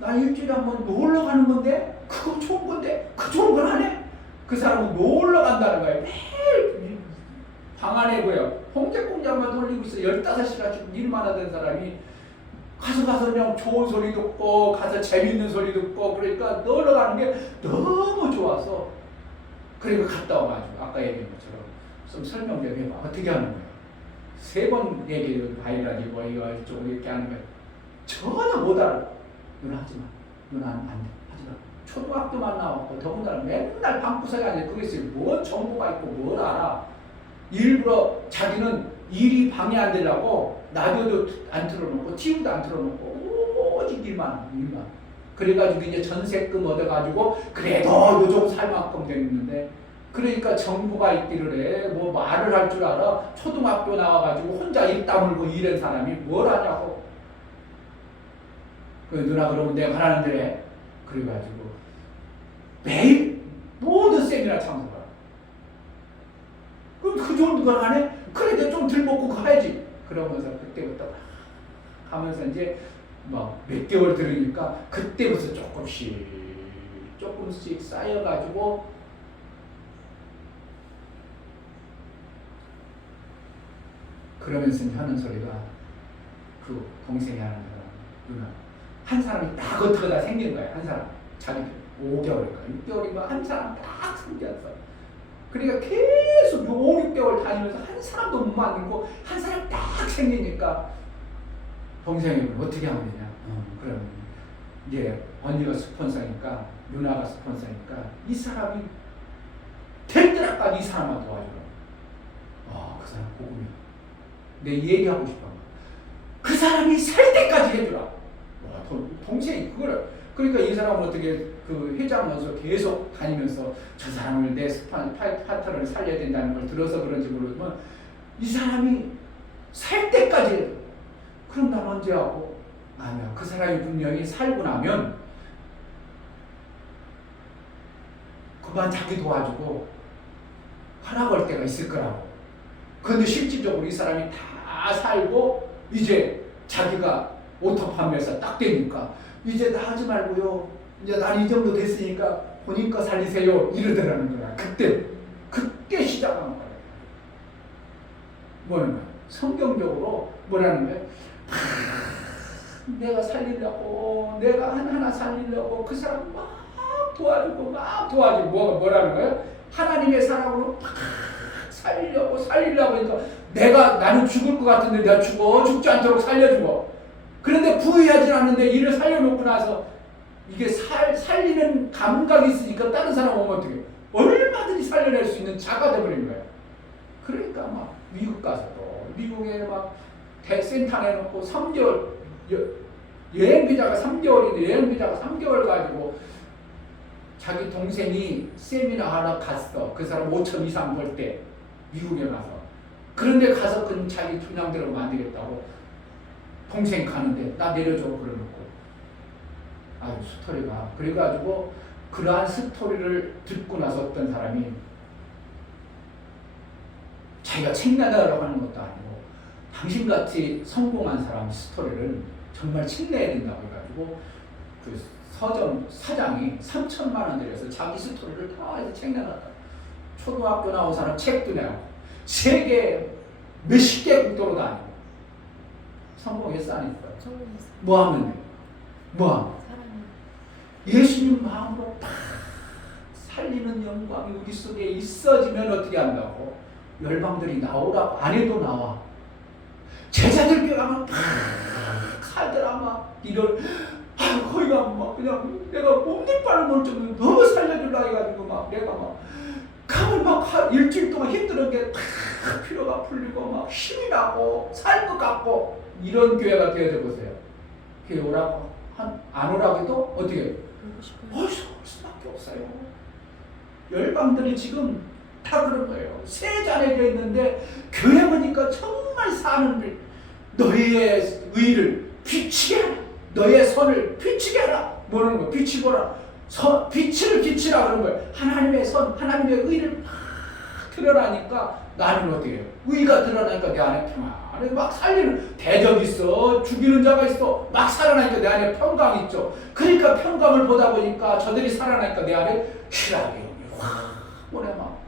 나 일주일에 한 번 놀러 가는 건데 그거 좋은 건데 그 좋은 걸 하네? 그 사람은 놀러 간다는 거야. 매일 방 안에 뭐야 홍제 공장만 돌리고 있어. 15시간씩 일만 하던 사람이 가서 그냥 좋은 소리 듣고 가서 재밌는 소리 듣고 그러니까 놀러 가는 게 너무 좋아서 그리고 갔다 와가지고 아까 얘기한 것처럼 좀 설명 좀 해봐. 어떻게 하는 거야? 3번 얘기해도 바이라지고 이거 이렇게 하는 거야. 전혀 못 알아. 누나 하지 마. 누나 안 돼. 하지 마. 초등학교만 나왔고 더군다나 맨날 방구석에 앉아. 그게 뭔 정보가 있고 뭘 알아. 일부러 자기는 일이 방해 안 되려고 라디오도 안 틀어놓고 TV도 안 틀어놓고 오직 일만. 그래가지고 이제 전세금 얻어가지고 그래도 요즘 살 만큼 됐는데 그러니까 정보가 있기를 해. 뭐 말을 할 줄 알아. 초등학교 나와가지고 혼자 입 다물고 일한 사람이 뭘 하냐고. 그 누나 그러면 내가 하라는 대로 해. 그래가지고 매일 모든 세미나 참석하라. 그럼 그 좋은 걸 안 해? 그래 내가 좀 덜 먹고 가야지. 그러면서 그때부터 하면서 이제 뭐 몇 개월 들으니까 그때부터 조금씩 쌓여가지고 그러면서 하는 소리가 그 동생이 하는 사람 누나 한 사람이 딱 어떻게 생긴 거야. 한 사람 자기 5개월인가 6개월인가 한 사람 딱 생겼어. 그러니까 계속 5, 6개월 다니면서 한 사람도 못 만들고 한 사람 딱 생기니까 동생이 어떻게 하면 되냐. 그러면 이제 언니가 스폰서니까 누나가 스폰서니까 이 사람이 될 때까지 이 사람만 도와주라. 그 사람 복음이야. 내 얘기하고 싶어. 그 사람이 살 때까지 해주라. 동생이 그거를. 그러니까 이 사람은 어떻게 그 회장으로서 계속 다니면서 저 사람을 내 파트너를 살려야 된다는 걸 들어서 그런지 모르지만 이 사람이 살 때까지 해줘. 그럼 난 언제 하고? 아니야. 그 사람이 분명히 살고 나면 그만 자기 도와주고 하라고 할 때가 있을 거라고. 그런데 실질적으로 이 사람이 다 살고 이제 자기가 오토 판매사 딱 되니까 이제 나 하지 말고요. 이제 난 이 정도 됐으니까 본인 거 살리세요. 이러더라는 거야. 그때 시작하는 거야. 뭐는 거야? 성경적으로 뭐라는 거야? 내가 살리려고 내가 하나 살리려고 그 사람 막 도와주고 뭐라는 거야? 하나님의 사랑으로 막 살리려고 하니까 나는 죽을 것 같은데 내가 죽지 않도록 살려주고, 그런데 부유하진 않는데 이를 살려놓고 나서 이게 살리는 감각이 있으니까 다른 사람 오면 어떻게 얼마든지 살려낼 수 있는 자가 되버린 거예요. 그러니까 막 미국 가서도 미국에 막 센터 내놓고 3개월 여행 비자가 3개월인데 여행 비자가 3개월 가지고 자기 동생이 세미나 하러 갔어. 그 사람 5천 이상 벌 때 미국에 가서. 그런데 가서 그 자기 분양대로 만들겠다고 동생 가는데 나 내려줘 그러놓고. 아유 스토리가 그래가지고 그러한 스토리를 듣고 나서 어떤 사람이 자기가 책 내라고 하는 것도 아니고 당신같이 성공한 사람 스토리를 정말 책 내야 된다고 해가지고 그 서점 사장이 3천만 원 들여서 자기 스토리를 다 해서 책 내놨다. 초등학교 나온 사람 책도 내고 세계 몇십 개 국도로 다니고 성공했어 안 했어? 성공했어. 뭐 하면 돼? 뭐 하면? 예수님 마음으로 딱 살리는 영광이 우리 속에 있어지면 어떻게 한다고? 열방들이 나오라고 안 해도 나와. 제자들 교회가면 팍 살더라 막 이런 거기가 막 그냥 내가 몸둘바를 못 정도 너무 살려줄라 해가지고 막 내가 막 가면 막 일주일 동안 힘든 게 탁 피로가 풀리고 막 힘이 나고 살 것 같고 이런 교회가 되어져 보세요. 교회 오라고 안 오라고 해도 어떻게 올 수밖에 없어요. 열방들이 지금 다 그런 거예요. 세 자네가 있는데 교회 오니까 정말 사는 일, 너희의 의를 비치게 하라. 너의 선을 비치게 하라. 뭐라는 거야? 비치고라. 빛을 비치라 그런 거예요. 하나님의 선, 하나님의 의를 막 드러나니까 나는 어떻게 해요? 의가 드러나니까 내 안에 평안해. 막 살리는 대적 있어. 죽이는 자가 있어. 막 살아나니까 내 안에 평강이 있죠. 그러니까 평강을 보다 보니까 저들이 살아나니까 내 안에 희락이 확 오네 막.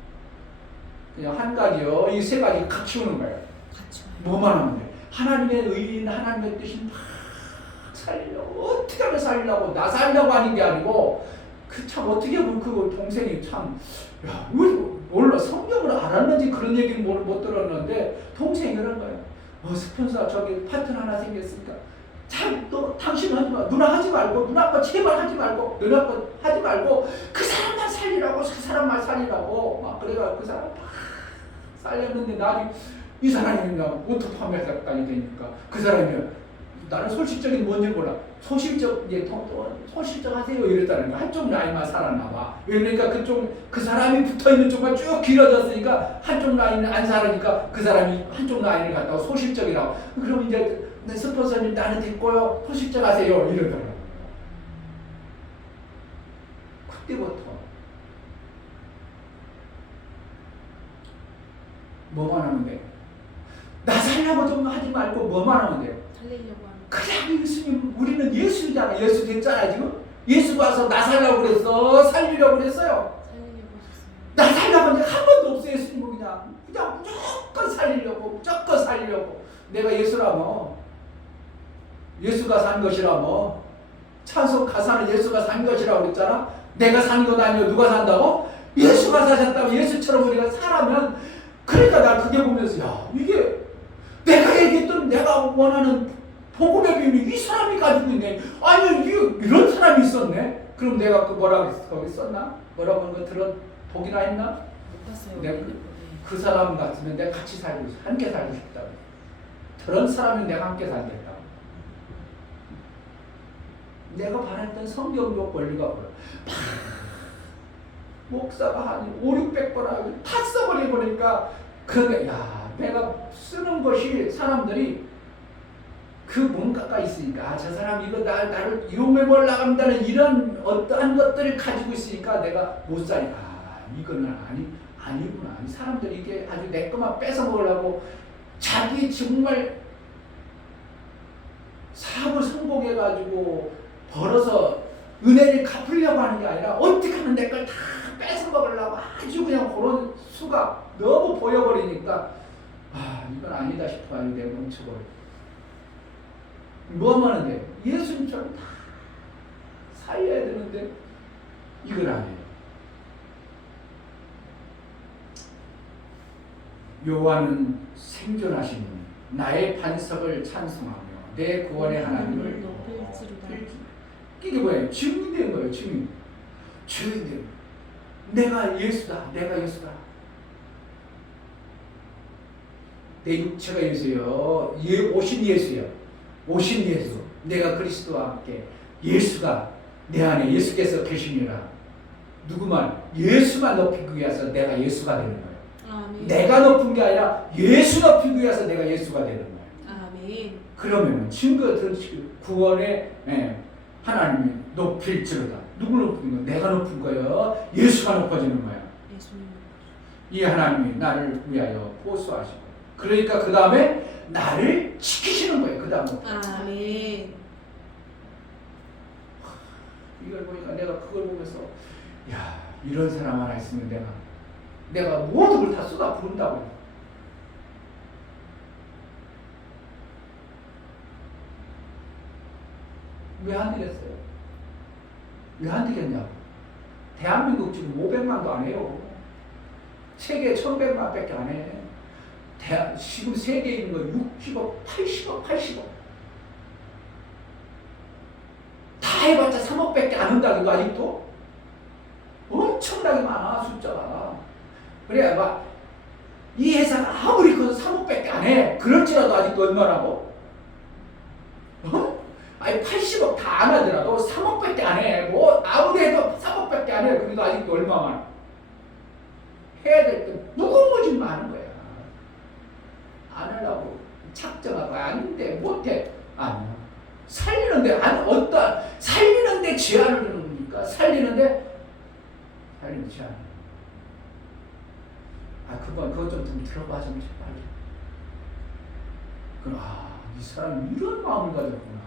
그냥 한 가지요. 이 세 가지 같이 오는 거예요. 뭐만 하면 돼? 하나님의 의인, 하나님의 뜻이 막 살리려고 어떻게 하면 살리려고 나 살려고 하는 게 아니고 그 참 어떻게 보면 그 동생이 참 몰라 성경을 알았는지 그런 얘기를 못 들었는데 동생이 그런 거예요. 스폰서 저기 파트너 하나 생겼으니까 너 당신 하지 마. 누나 하지 말고 누나 아빠 제발 하지 말고 누나 아빠 하지 말고 그 사람만 살리라고 그 사람만 살리라고 막 그래가 그 사람 막 살렸는데 나중에 이 사람이 오토 판매사까지 되니까 그 사람이 나는 소실적인 뭔지 몰라. 소실적 하세요 이랬다는 거야. 한쪽 라인만 살았나 봐. 왜 그러니까 그 사람이 붙어 있는 쪽만 쭉 길어졌으니까 한쪽 라인은 안 살으니까 그 사람이 한쪽 라인을 갖다가 소실적이라고. 그럼 이제 스폰서님 나는 됐고요. 소실적 하세요 이러더라고. 그때부터 뭐만 하면 돼? 나 살려고 좀 하지 말고 뭐만 하면 돼? 살리려고 하는. 그냥 예수님 우리는 예수잖아. 예수 됐잖아 지금. 예수가 와서 나 살려고 그랬어. 살리려고 그랬어요. 살리려고 하셨어요. 나 살려고 한 적 한 번도 없어요. 예수님은 그냥 무조건 살리려고 무조건 살리려고. 내가 예수라며 예수가 산 것이라며 찬송 가사는 예수가 산 것이라고 그랬잖아. 내가 산 건 아니고 누가 산다고? 예수가 사셨다고. 예수처럼 우리가 살아면 그러니까 나 그게 보면서 야 이게 내가 얘기했던 내가 원하는 복음의 비밀이 이 사람이 가지고 있네. 아니 이런 사람이 있었네. 그럼 내가 그 뭐라고 거기 썼나? 뭐라고 하는 거 보기나 했나? 못 봤어요. 내가 그 사람 같으면 내가 같이 살고 함께 살고 싶다. 그런 사람이 내가 함께 살겠다. 내가 바랬던 성경적 권리가 뭐야? 목사가 한 500-600번 하고 다 써버리니까 그런데 야 내가 쓰는 것이 사람들이 그 뭔가가 있으니까 저 사람 이거 나를 이용해볼 나간다는 이런 어떠한 것들을 가지고 있으니까 내가 못 살이 이거는 아니구나. 이 사람들이 이게 아주 내 것만 뺏어 먹으려고 자기 정말 사업을 성공해가지고 벌어서 은혜를 갚으려고 하는 게 아니라 어떻게 하면 내 걸 다 뺏어 먹으려고 아주 그냥 그런 수가 너무 보여버리니까 이건 아니다 싶어 내가 멈춰버려. 뭐 하는데 예수님처럼 다 살려야 되는데 이걸 안 해요. 여호와는 생존하신 분, 나의 반석을 찬송하며 내 구원의 하나님을 높일지로다. 이게 뭐예요? 증인된 거예요. 증인된 내가 예수다. 내가 예수다. 내 육체가 예수예요. 오신 예수예요. 오신 예수. 내가 그리스도와 함께 예수가 내 안에 예수께서 계시니라. 누구만 예수만 높이기 위해서 내가 예수가 되는 거예요. 아멘. 내가 높은 게 아니라 예수 높이기 위해서 내가 예수가 되는 거예요. 아멘. 그러면 증거 들으시고 구원의 하나님이 높일지로다. 누구 높은 거? 내가 높은 거예요. 예수가 높아지는 거예요. 예수님. 이 하나님이 나를 위하여 보수하시고 그러니까 그 다음에 나를 지키시는 거예요. 그 다음에 아멘. 이걸 보니까 내가 그걸 보면서 야 이런 사람 하나 있으면 내가 모든 걸 다 쏟아 부른다고. 왜 안 되겠어요? 왜 안 되겠냐고. 대한민국 지금 500만도 안 해요. 세계 1100만 밖에 안 해. 지금 세계에 있는 거 60억, 80억, 80억. 다 해봤자 3억 밖에 안 한다고 아직도? 엄청나게 많아 숫자가. 그래 이 회사가 아무리 커서 3억 밖에 안 해. 그럴지라도 아직도 얼마라고? 아니 80억 다 안 하더라도 3억 밖에 안 해. 뭐 아무리 해도 3억 밖에 안 해. 그래도 아직도 얼마만 해야 될 때 무궁무진 많은 거야. 안 하려고 작정하고 아닌데 못해. 아니야. 살리는데 살리는데 제한을 주는 겁니까? 살리는데 제한. 그거 좀 들어봐 좀 빨리. 그럼 이 사람 이런 마음을 가졌구나.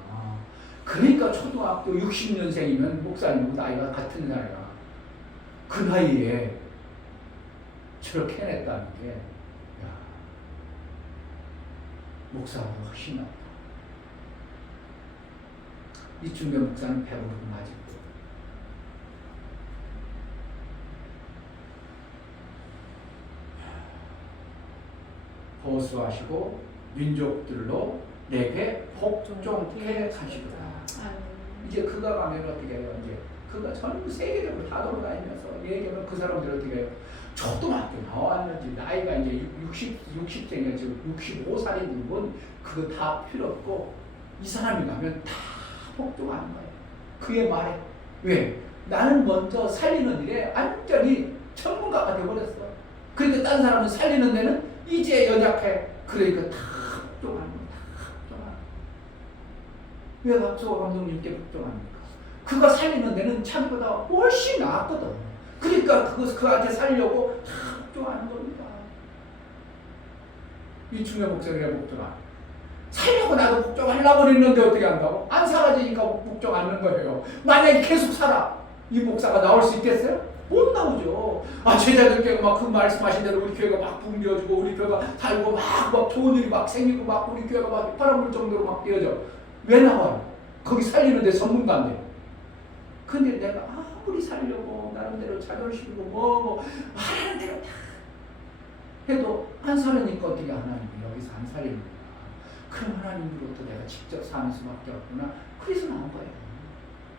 그러니까 초등학교 60년생이면 목사님하고 나이가 같은 나이야. 그 나이에 저렇게 해냈다는 게 목사보다 훨씬 낫다. 이충배 목사는 배부르고 아직도. 보수하시고 민족들로 내게 복종케 하시구나. 이제 그가 가면 어떻게 해요? 이제 그가 전 세계적으로 다 돌아다니면서 얘기하면 그 사람들 어떻게 해요? 초등학교 나왔는지 나이가 이제 60세냐 지금 65살인 분 그거 다 필요 없고 이 사람이 가면 다 복종하는 거예요. 그의 말에. 왜? 나는 먼저 살리는 일에 완전히 전문가가 되어버렸어. 그러니까 딴 사람은 살리는 데는 이제 연약해. 그러니까 다 복종하는 거야. 다 복종하는 거야. 왜 박수호 감독님께 복종합니까? 그가 살리는 데는 자기보다 훨씬 나았거든. 그러니까 그한테 살려고 다 복종하는 겁니다. 이충배 목사님이 복종하는 살려고 나도 복종하려고 그랬는데 어떻게 한다고? 안 사라지니까 복종 않는 거예요. 만약에 계속 살아 이 목사가 나올 수 있겠어요? 못 나오죠. 제자들께 막 그 말씀하신 대로 우리 교회가 막 붐벼지고 우리 교회가 살고 막 좋은 일이 막 생기고 막 우리 교회가 막 바람불 정도로 막 뛰어져. 왜 나와요? 거기 살리는데 전문가인데. 근데 내가 아무리 살려고 나름대로 자존심이고 뭐 하라는 대로 다 해도 안 살리니까 어떻게 하나님이 여기서 안 살리는 거야. 그럼 하나님으로부터 내가 직접 사는 수밖에 없구나. 그래서 나온 거예요.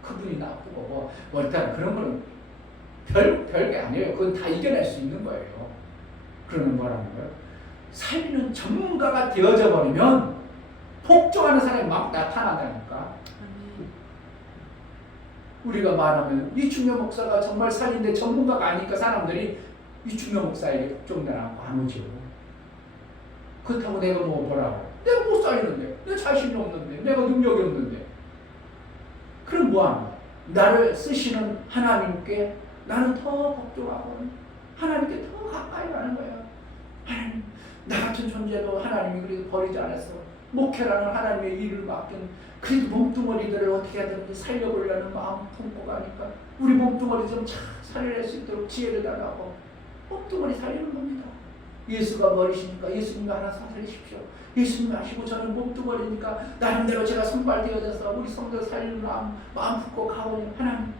그분이 나쁘고 일단 그런 거는 별게 아니에요. 그건 다 이겨낼 수 있는 거예요. 그러면 뭐라는 거예요? 살리는 전문가가 되어져 버리면 복종하는 사람이 막 나타나다니까. 우리가 말하면 이충배 목사가 정말 살리는데 전문가가 아니니까 사람들이 이충배 목사에게 복종되라고 안 오죠. 그렇다고 내가 뭐 보라고. 내가 못 살리는데, 내 자신이 없는데, 내가 능력이 없는데. 그럼 뭐하는 거야? 나를 쓰시는 하나님께 나는 더 복종하고 하나님께 더 가까이 가는 거야. 하나님, 나 같은 존재도 하나님이 그래도 버리지 않았어. 목회라는 하나님의 일을 맡긴 그래도 몸뚱어리들을 어떻게 하든지 살려보려는 마음 품고 가니까 우리 몸뚱어리 좀 잘 살릴 수 있도록 지혜를 달라고 몸뚱어리 살리는 겁니다. 예수가 머리시니까 예수님이 하나 살리십시오. 예수님이 하시고 저는 몸뚱어리니까 나름대로 제가 선발되어져서 우리 성도 살리는 마음 품고 가오니 하나님.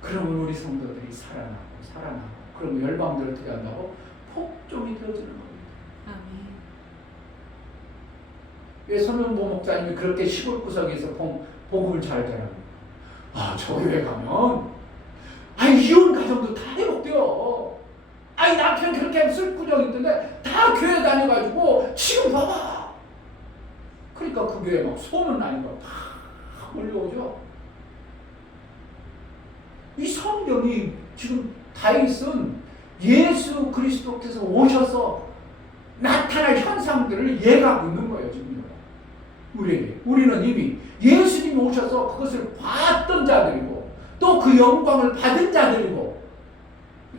그러면 우리 성도들이 살아나고 그러면 열방들 어떻게 한다고? 복종이 되어지는 겁니다. 아멘. 왜 손흥보 목사님이 그렇게 시골 구석에서 복음을 잘 전합니까? 저 교회 가면 이혼 가정도 다 회복돼요. 남편 그렇게 슬프정 있던데 다 교회 다녀가지고 지금 봐봐. 그러니까 그 교회 막 소문 나는 거 다 몰려오죠. 이 성경이 지금 다윗은 예수 그리스도께서 오셔서 나타날 현상들을 예가하고 있는 거예요. 지금 우리에게. 우리는 이미 예수님이 오셔서 그것을 봤던 자들이고 또 그 영광을 받은 자들이고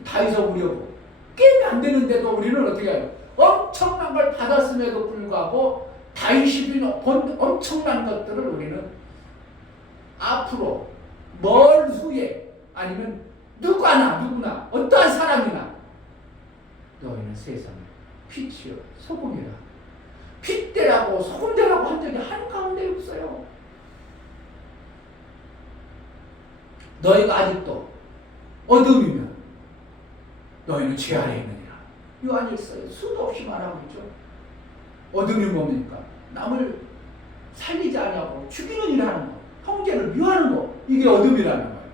다윗을 우려고 게임이 안 되는데도 우리는 어떻게 해요? 엄청난 걸 받았음에도 불구하고 다윗이 본 엄청난 것들을 우리는 앞으로 멀 후에 아니면 누구나 어떠한 사람이나 너희는 세상의 빛이요 소금이라. 빛대라고 소금대라고 한 적이 한가운데 없어요. 너희가 아직도 어둠이면 너희는 죄 아래 있느니라. 요한일서에 수도 없이 말하고 있죠. 어둠이 뭡니까? 남을 살리지 않냐고 죽이는 일 하는 거, 형제를 미워하는 거, 이게 어둠이라는 거예요.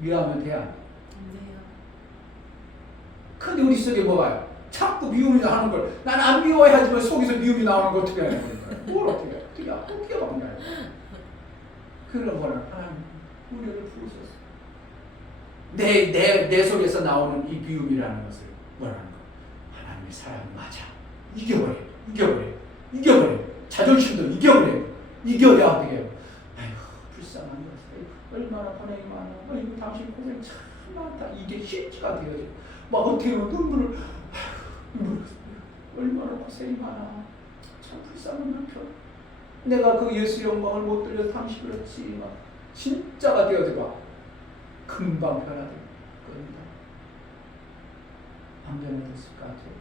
미워하면 돼야 안 돼. 근데 우리 속에 뭐가요? 자꾸 미움이 하는 걸 난 안 미워해야지만 속에서 미움이 나오는 거 어떻게 하냐. 뭘 어떻게 막냐. 그런 거는 하나님 우리를 부르셨어. 내 속에서 나오는 이 미움이라는 것을 뭐라는 거? 하나님의 사랑이 맞아. 이겨버려. 자존심도 이겨야 어떻게 해요? 불쌍한 것. 얼마나 고생이 많아. 당신 고생 참 많다. 이게 실지가 되어져. 막 어떻게 보면 눈물을 얼마나 고생이 많아. 참 불쌍한 남편. 내가 그 예수 영광을 못 들려 당신 그렇지. 막 진짜가 되어져봐. 금방 변화될 겁니다. 안 변화됐을 것 같아요.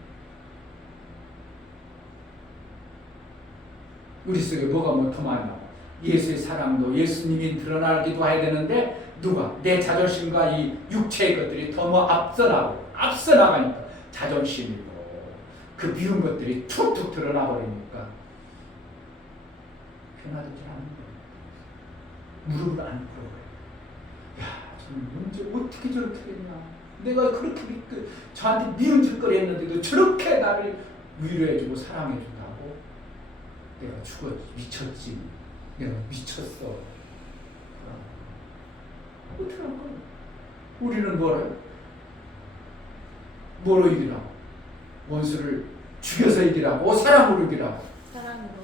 우리 속에 뭐가 더 많나? 예수의 사랑도 예수님이 드러나기도 해야 되는데 누가? 내 자존심과 이 육체의 것들이 더 앞서 나가니까 자존심이고 그 미운 것들이 툭툭 드러나 버리니까 변화되지 않는 거예요. 무릎을 안 꿇어요. 저는 언제 어떻게 저렇게 됐나? 내가 그렇게 저한테 미운 짓거리 했는데도 저렇게 나를 위로해주고 사랑해준다고? 내가 미쳤지. 내가 미쳤어. 어떻게 할 거야? 우리는 뭐로 이기라고? 원수를 죽여서 이기라고? 사랑으로 이기라고? 사랑으로.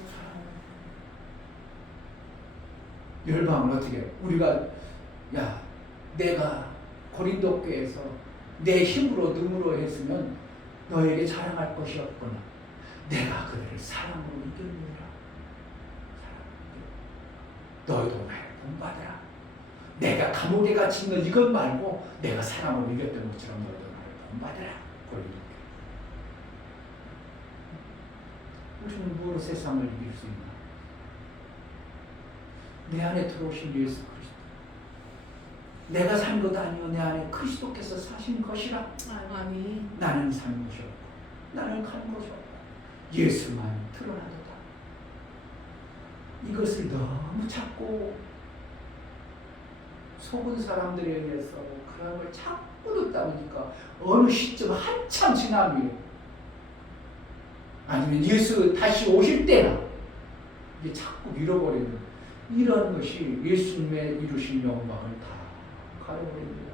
열방은 어떻게 해? 우리가 내가 고린도 교회에서 내 힘으로 능으로 했으면 너에게 자랑할 것이 없구나. 내가 그들을 사랑으로 이겼느니라. 너희도 나를 본받아라. 내가 감옥에 갇힌 건 이것 말고 내가 사랑으로 이겼던 것처럼 너희도 나를 본받아라. 우리는 무엇으로 세상을 이길 수 있나? 내 안에 들어오신 예수 그리스도. 내가 산 것 아니요 내 안에 그리스도께서 사신 것이라. 아멘. 나는 산 것이 없고 나는 가는 것이 없고 예수만 드러나도다. 이것을 너무 찾고 속은 사람들에 의해서 그런 걸 자꾸 듣다 보니까 어느 시점 한참 지난 후에 아니면 예수 다시 오실 때나 이게 자꾸 잃어버리는 이런 것이 예수님의 이루신 영광을 다 가려버립니다.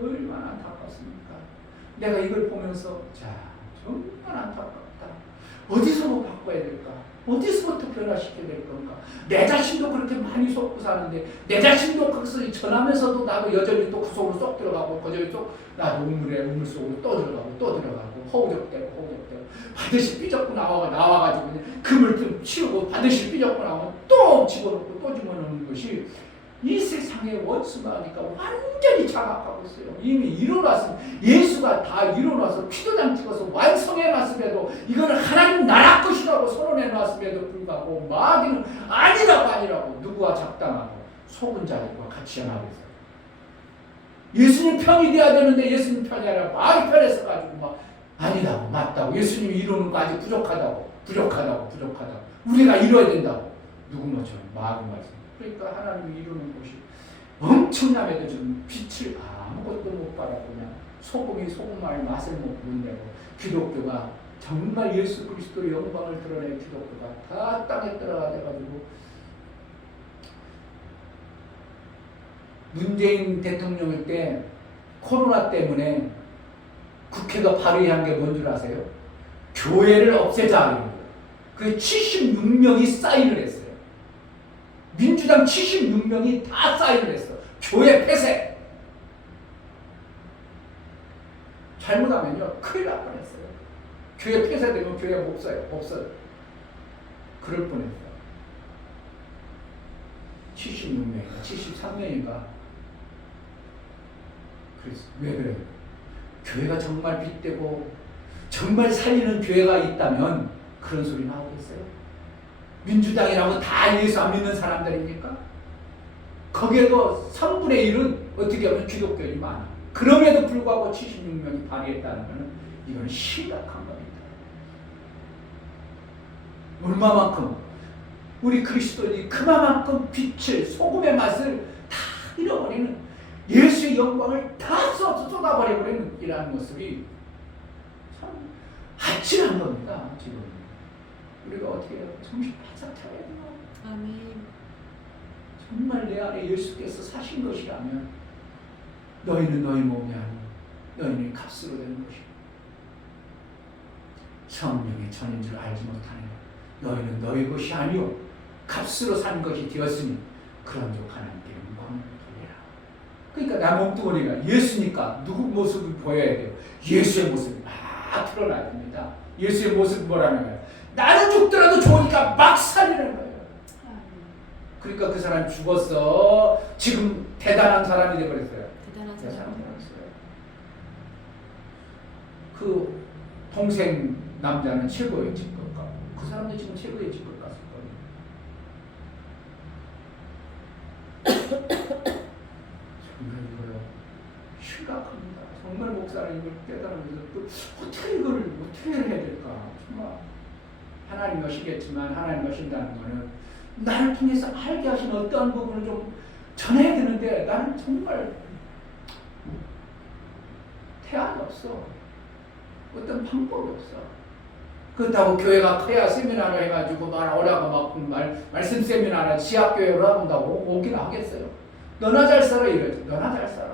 얼마나 안타깝습니까? 내가 이걸 보면서 정말 안타깝다. 어디서부터 바꿔야 될까? 어디서부터 변화시켜야 될 건가? 내 자신도 그렇게 많이 속고 사는데 내 자신도 그것을 전하면서도 나도 여전히 또 그 속으로 쏙 들어가고 거저리 쏙 나도 우물 속으로 또 들어가고 허우적대고 반드시 삐졌고 나와가지고 금을 좀 치우고 반드시 삐졌고 나오면 또 집어넣고 또 집어넣는 것이 이 세상의 원수마귀가 완전히 장악하고 있어요. 이미 일어났으면 예수가 다 일어나서 피도장 찍어서 완성해놨음에도 이거는 하나님 나라 것이라고 선언해놨음에도 불구하고 마귀는 아니라고 누구와 작당하고 속은 자들과 같이 연합해서 예수님 편이 돼야 되는데 예수님 편이 아니라 마귀 편에서 가지고 막 아니라고, 맞다고. 예수님이 이루는 거 아직 부족하다고. 우리가 이뤄야 된다고. 누구 뭐처럼 마귀 말씀. 그러니까 하나님이 이루는 것이 엄청남에도 지금 빛을 아무것도 못 바라고 그냥 소금이 소금알 맛을 못 내고 기독교가 정말 예수 그리스도의 영광을 드러낸 기독교가 다 땅에 들어가가지고 문재인 대통령일 때 코로나 때문에 국회가 발의한 게 뭔 줄 아세요? 교회를 없애자. 그 76명이 사인을 했어요. 민주당 76명이 다 사인을 했어. 교회 폐쇄. 잘못하면요 큰일 날 뻔했어요. 교회 폐쇄되면 교회가 없어요. 그럴 뻔했어요. 76명인가 73명인가. 그래서 왜 그래요? 교회가 정말 빛되고 정말 살리는 교회가 있다면 그런 소리 나오겠어요? 민주당이라고 다 예수 안 믿는 사람들입니까? 거기에도 3분의 1은 어떻게 하면 기독교인이 많아. 그럼에도 불구하고 76명이 발의했다는 것은 이건 심각한 겁니다. 얼마만큼 우리 그리스도인이 그만큼 빛을 소금의 맛을 다 잃어버리는 예수의 영광을 다 쏟아버려버리는 이러한 모습이 참 아찔한 겁니다. 지금 우리가 어떻게 해요? 정신 바짝 차려야 돼요. 아멘. 정말 내 안에 예수께서 사신 것이라면 너희는 너희 몸이 아니요 너희는 값으로 되는 것이요 성령의 전인 줄 알지 못하느냐 너희는 너희 것이 아니요 값으로 산 것이 되었으니 그런 족 하나님께 영광을 돌리라. 그러니까 나 몸뚱어리가 예수니까 누구 모습을 보여야 돼요? 예수의 모습이 막 드러나야 됩니다. 예수의 모습이 뭐라는 거예요? 나는 죽더라도 좋으니까 막 살리는 거예요. 그러니까 그 사람이 죽었어. 지금 대단한 사람이 되어버렸어요. 대단한 사람이 사람. 되어버렸어요. 그 동생 남자는 최고의 직급 가고 그 사람도 지금 최고의 직급 갔을 거예요. 정말 이거요 심각합니다. 정말 목사는 이걸 깨달으면서 또 어떻게 해야 될까. 정말 하나님 것이겠지만 하나님 것인다는 거는 나를 통해서 알게 하신 어떠한 부분을 좀 전해야 되는데 나는 정말 태안이 없어. 어떤 방법이 없어. 그렇다고 교회가 커야 세미나를 해가지고 오라고 말씀 세미나나 지하교회로 한다고 오긴 하겠어요. 너나 잘 살아 이러지. 너나 잘 살아.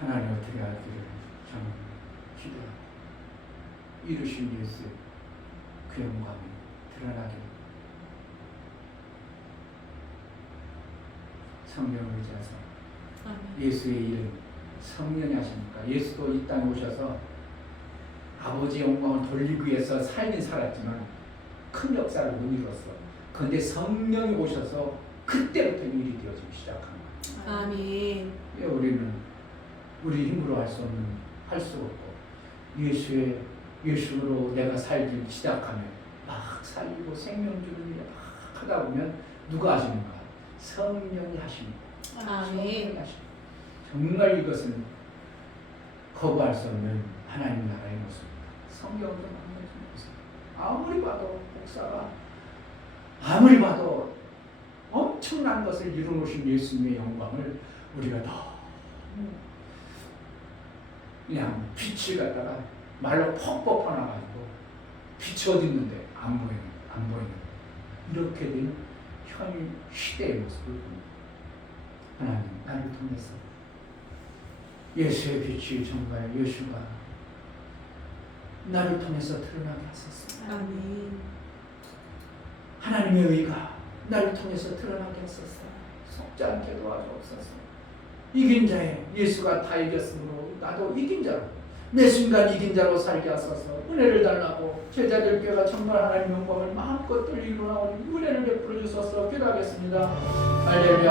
하나님 어떻게 하기를 참 기도하고 이루신 예수 그 영광이 드러나기를 성령을 의지해서 예수의 일은 성령이 하십니까? 예수도 이 땅에 오셔서 아버지의 영광을 돌리기 위해서 살긴 살았지만 큰 역사를 못 이뤘어. 그런데 성령이 오셔서 그때부터 일이 되어지기 시작한 거예요. 아멘. 우리는 우리 힘으로 할 수 없고 예수로 내가 살기 시작하면 막 살리고 생명 주는 일을 막 하다 보면 누가 하시는가? 성령이 하십니다. 아멘. 정말 이것은 거부할 수 없는 하나님 나라의 모습입니다. 성경도 마찬가지입니다. 아무리 봐도 목사가 아무리 봐도 엄청난 것을 이루어놓으신 예수님의 영광을 우리가 너무 그냥 빛을 갖다가 말로 퍽 뻗어나가지고 빛이 어디 있는데 안 보이는 이렇게 된 현 시대의 모습을 봅니다. 하나님 나를 통해서 예수의 빛이 정말 예수가 나를 통해서 드러나게 하소서. 아멘. 하나님의 의가 나를 통해서 드러나게 하소서. 속지 않게 도와주옵소서. 이긴 자에 예수가 다 이겼으므로 나도 이긴 자로 매 순간 이긴 자로 살게 하소서. 은혜를 달라고 제자들께가 정말 하나님 영광을 마음껏 돌리고 나오니 은혜를 베풀어 주소서. 기도하겠습니다. 할렐루야.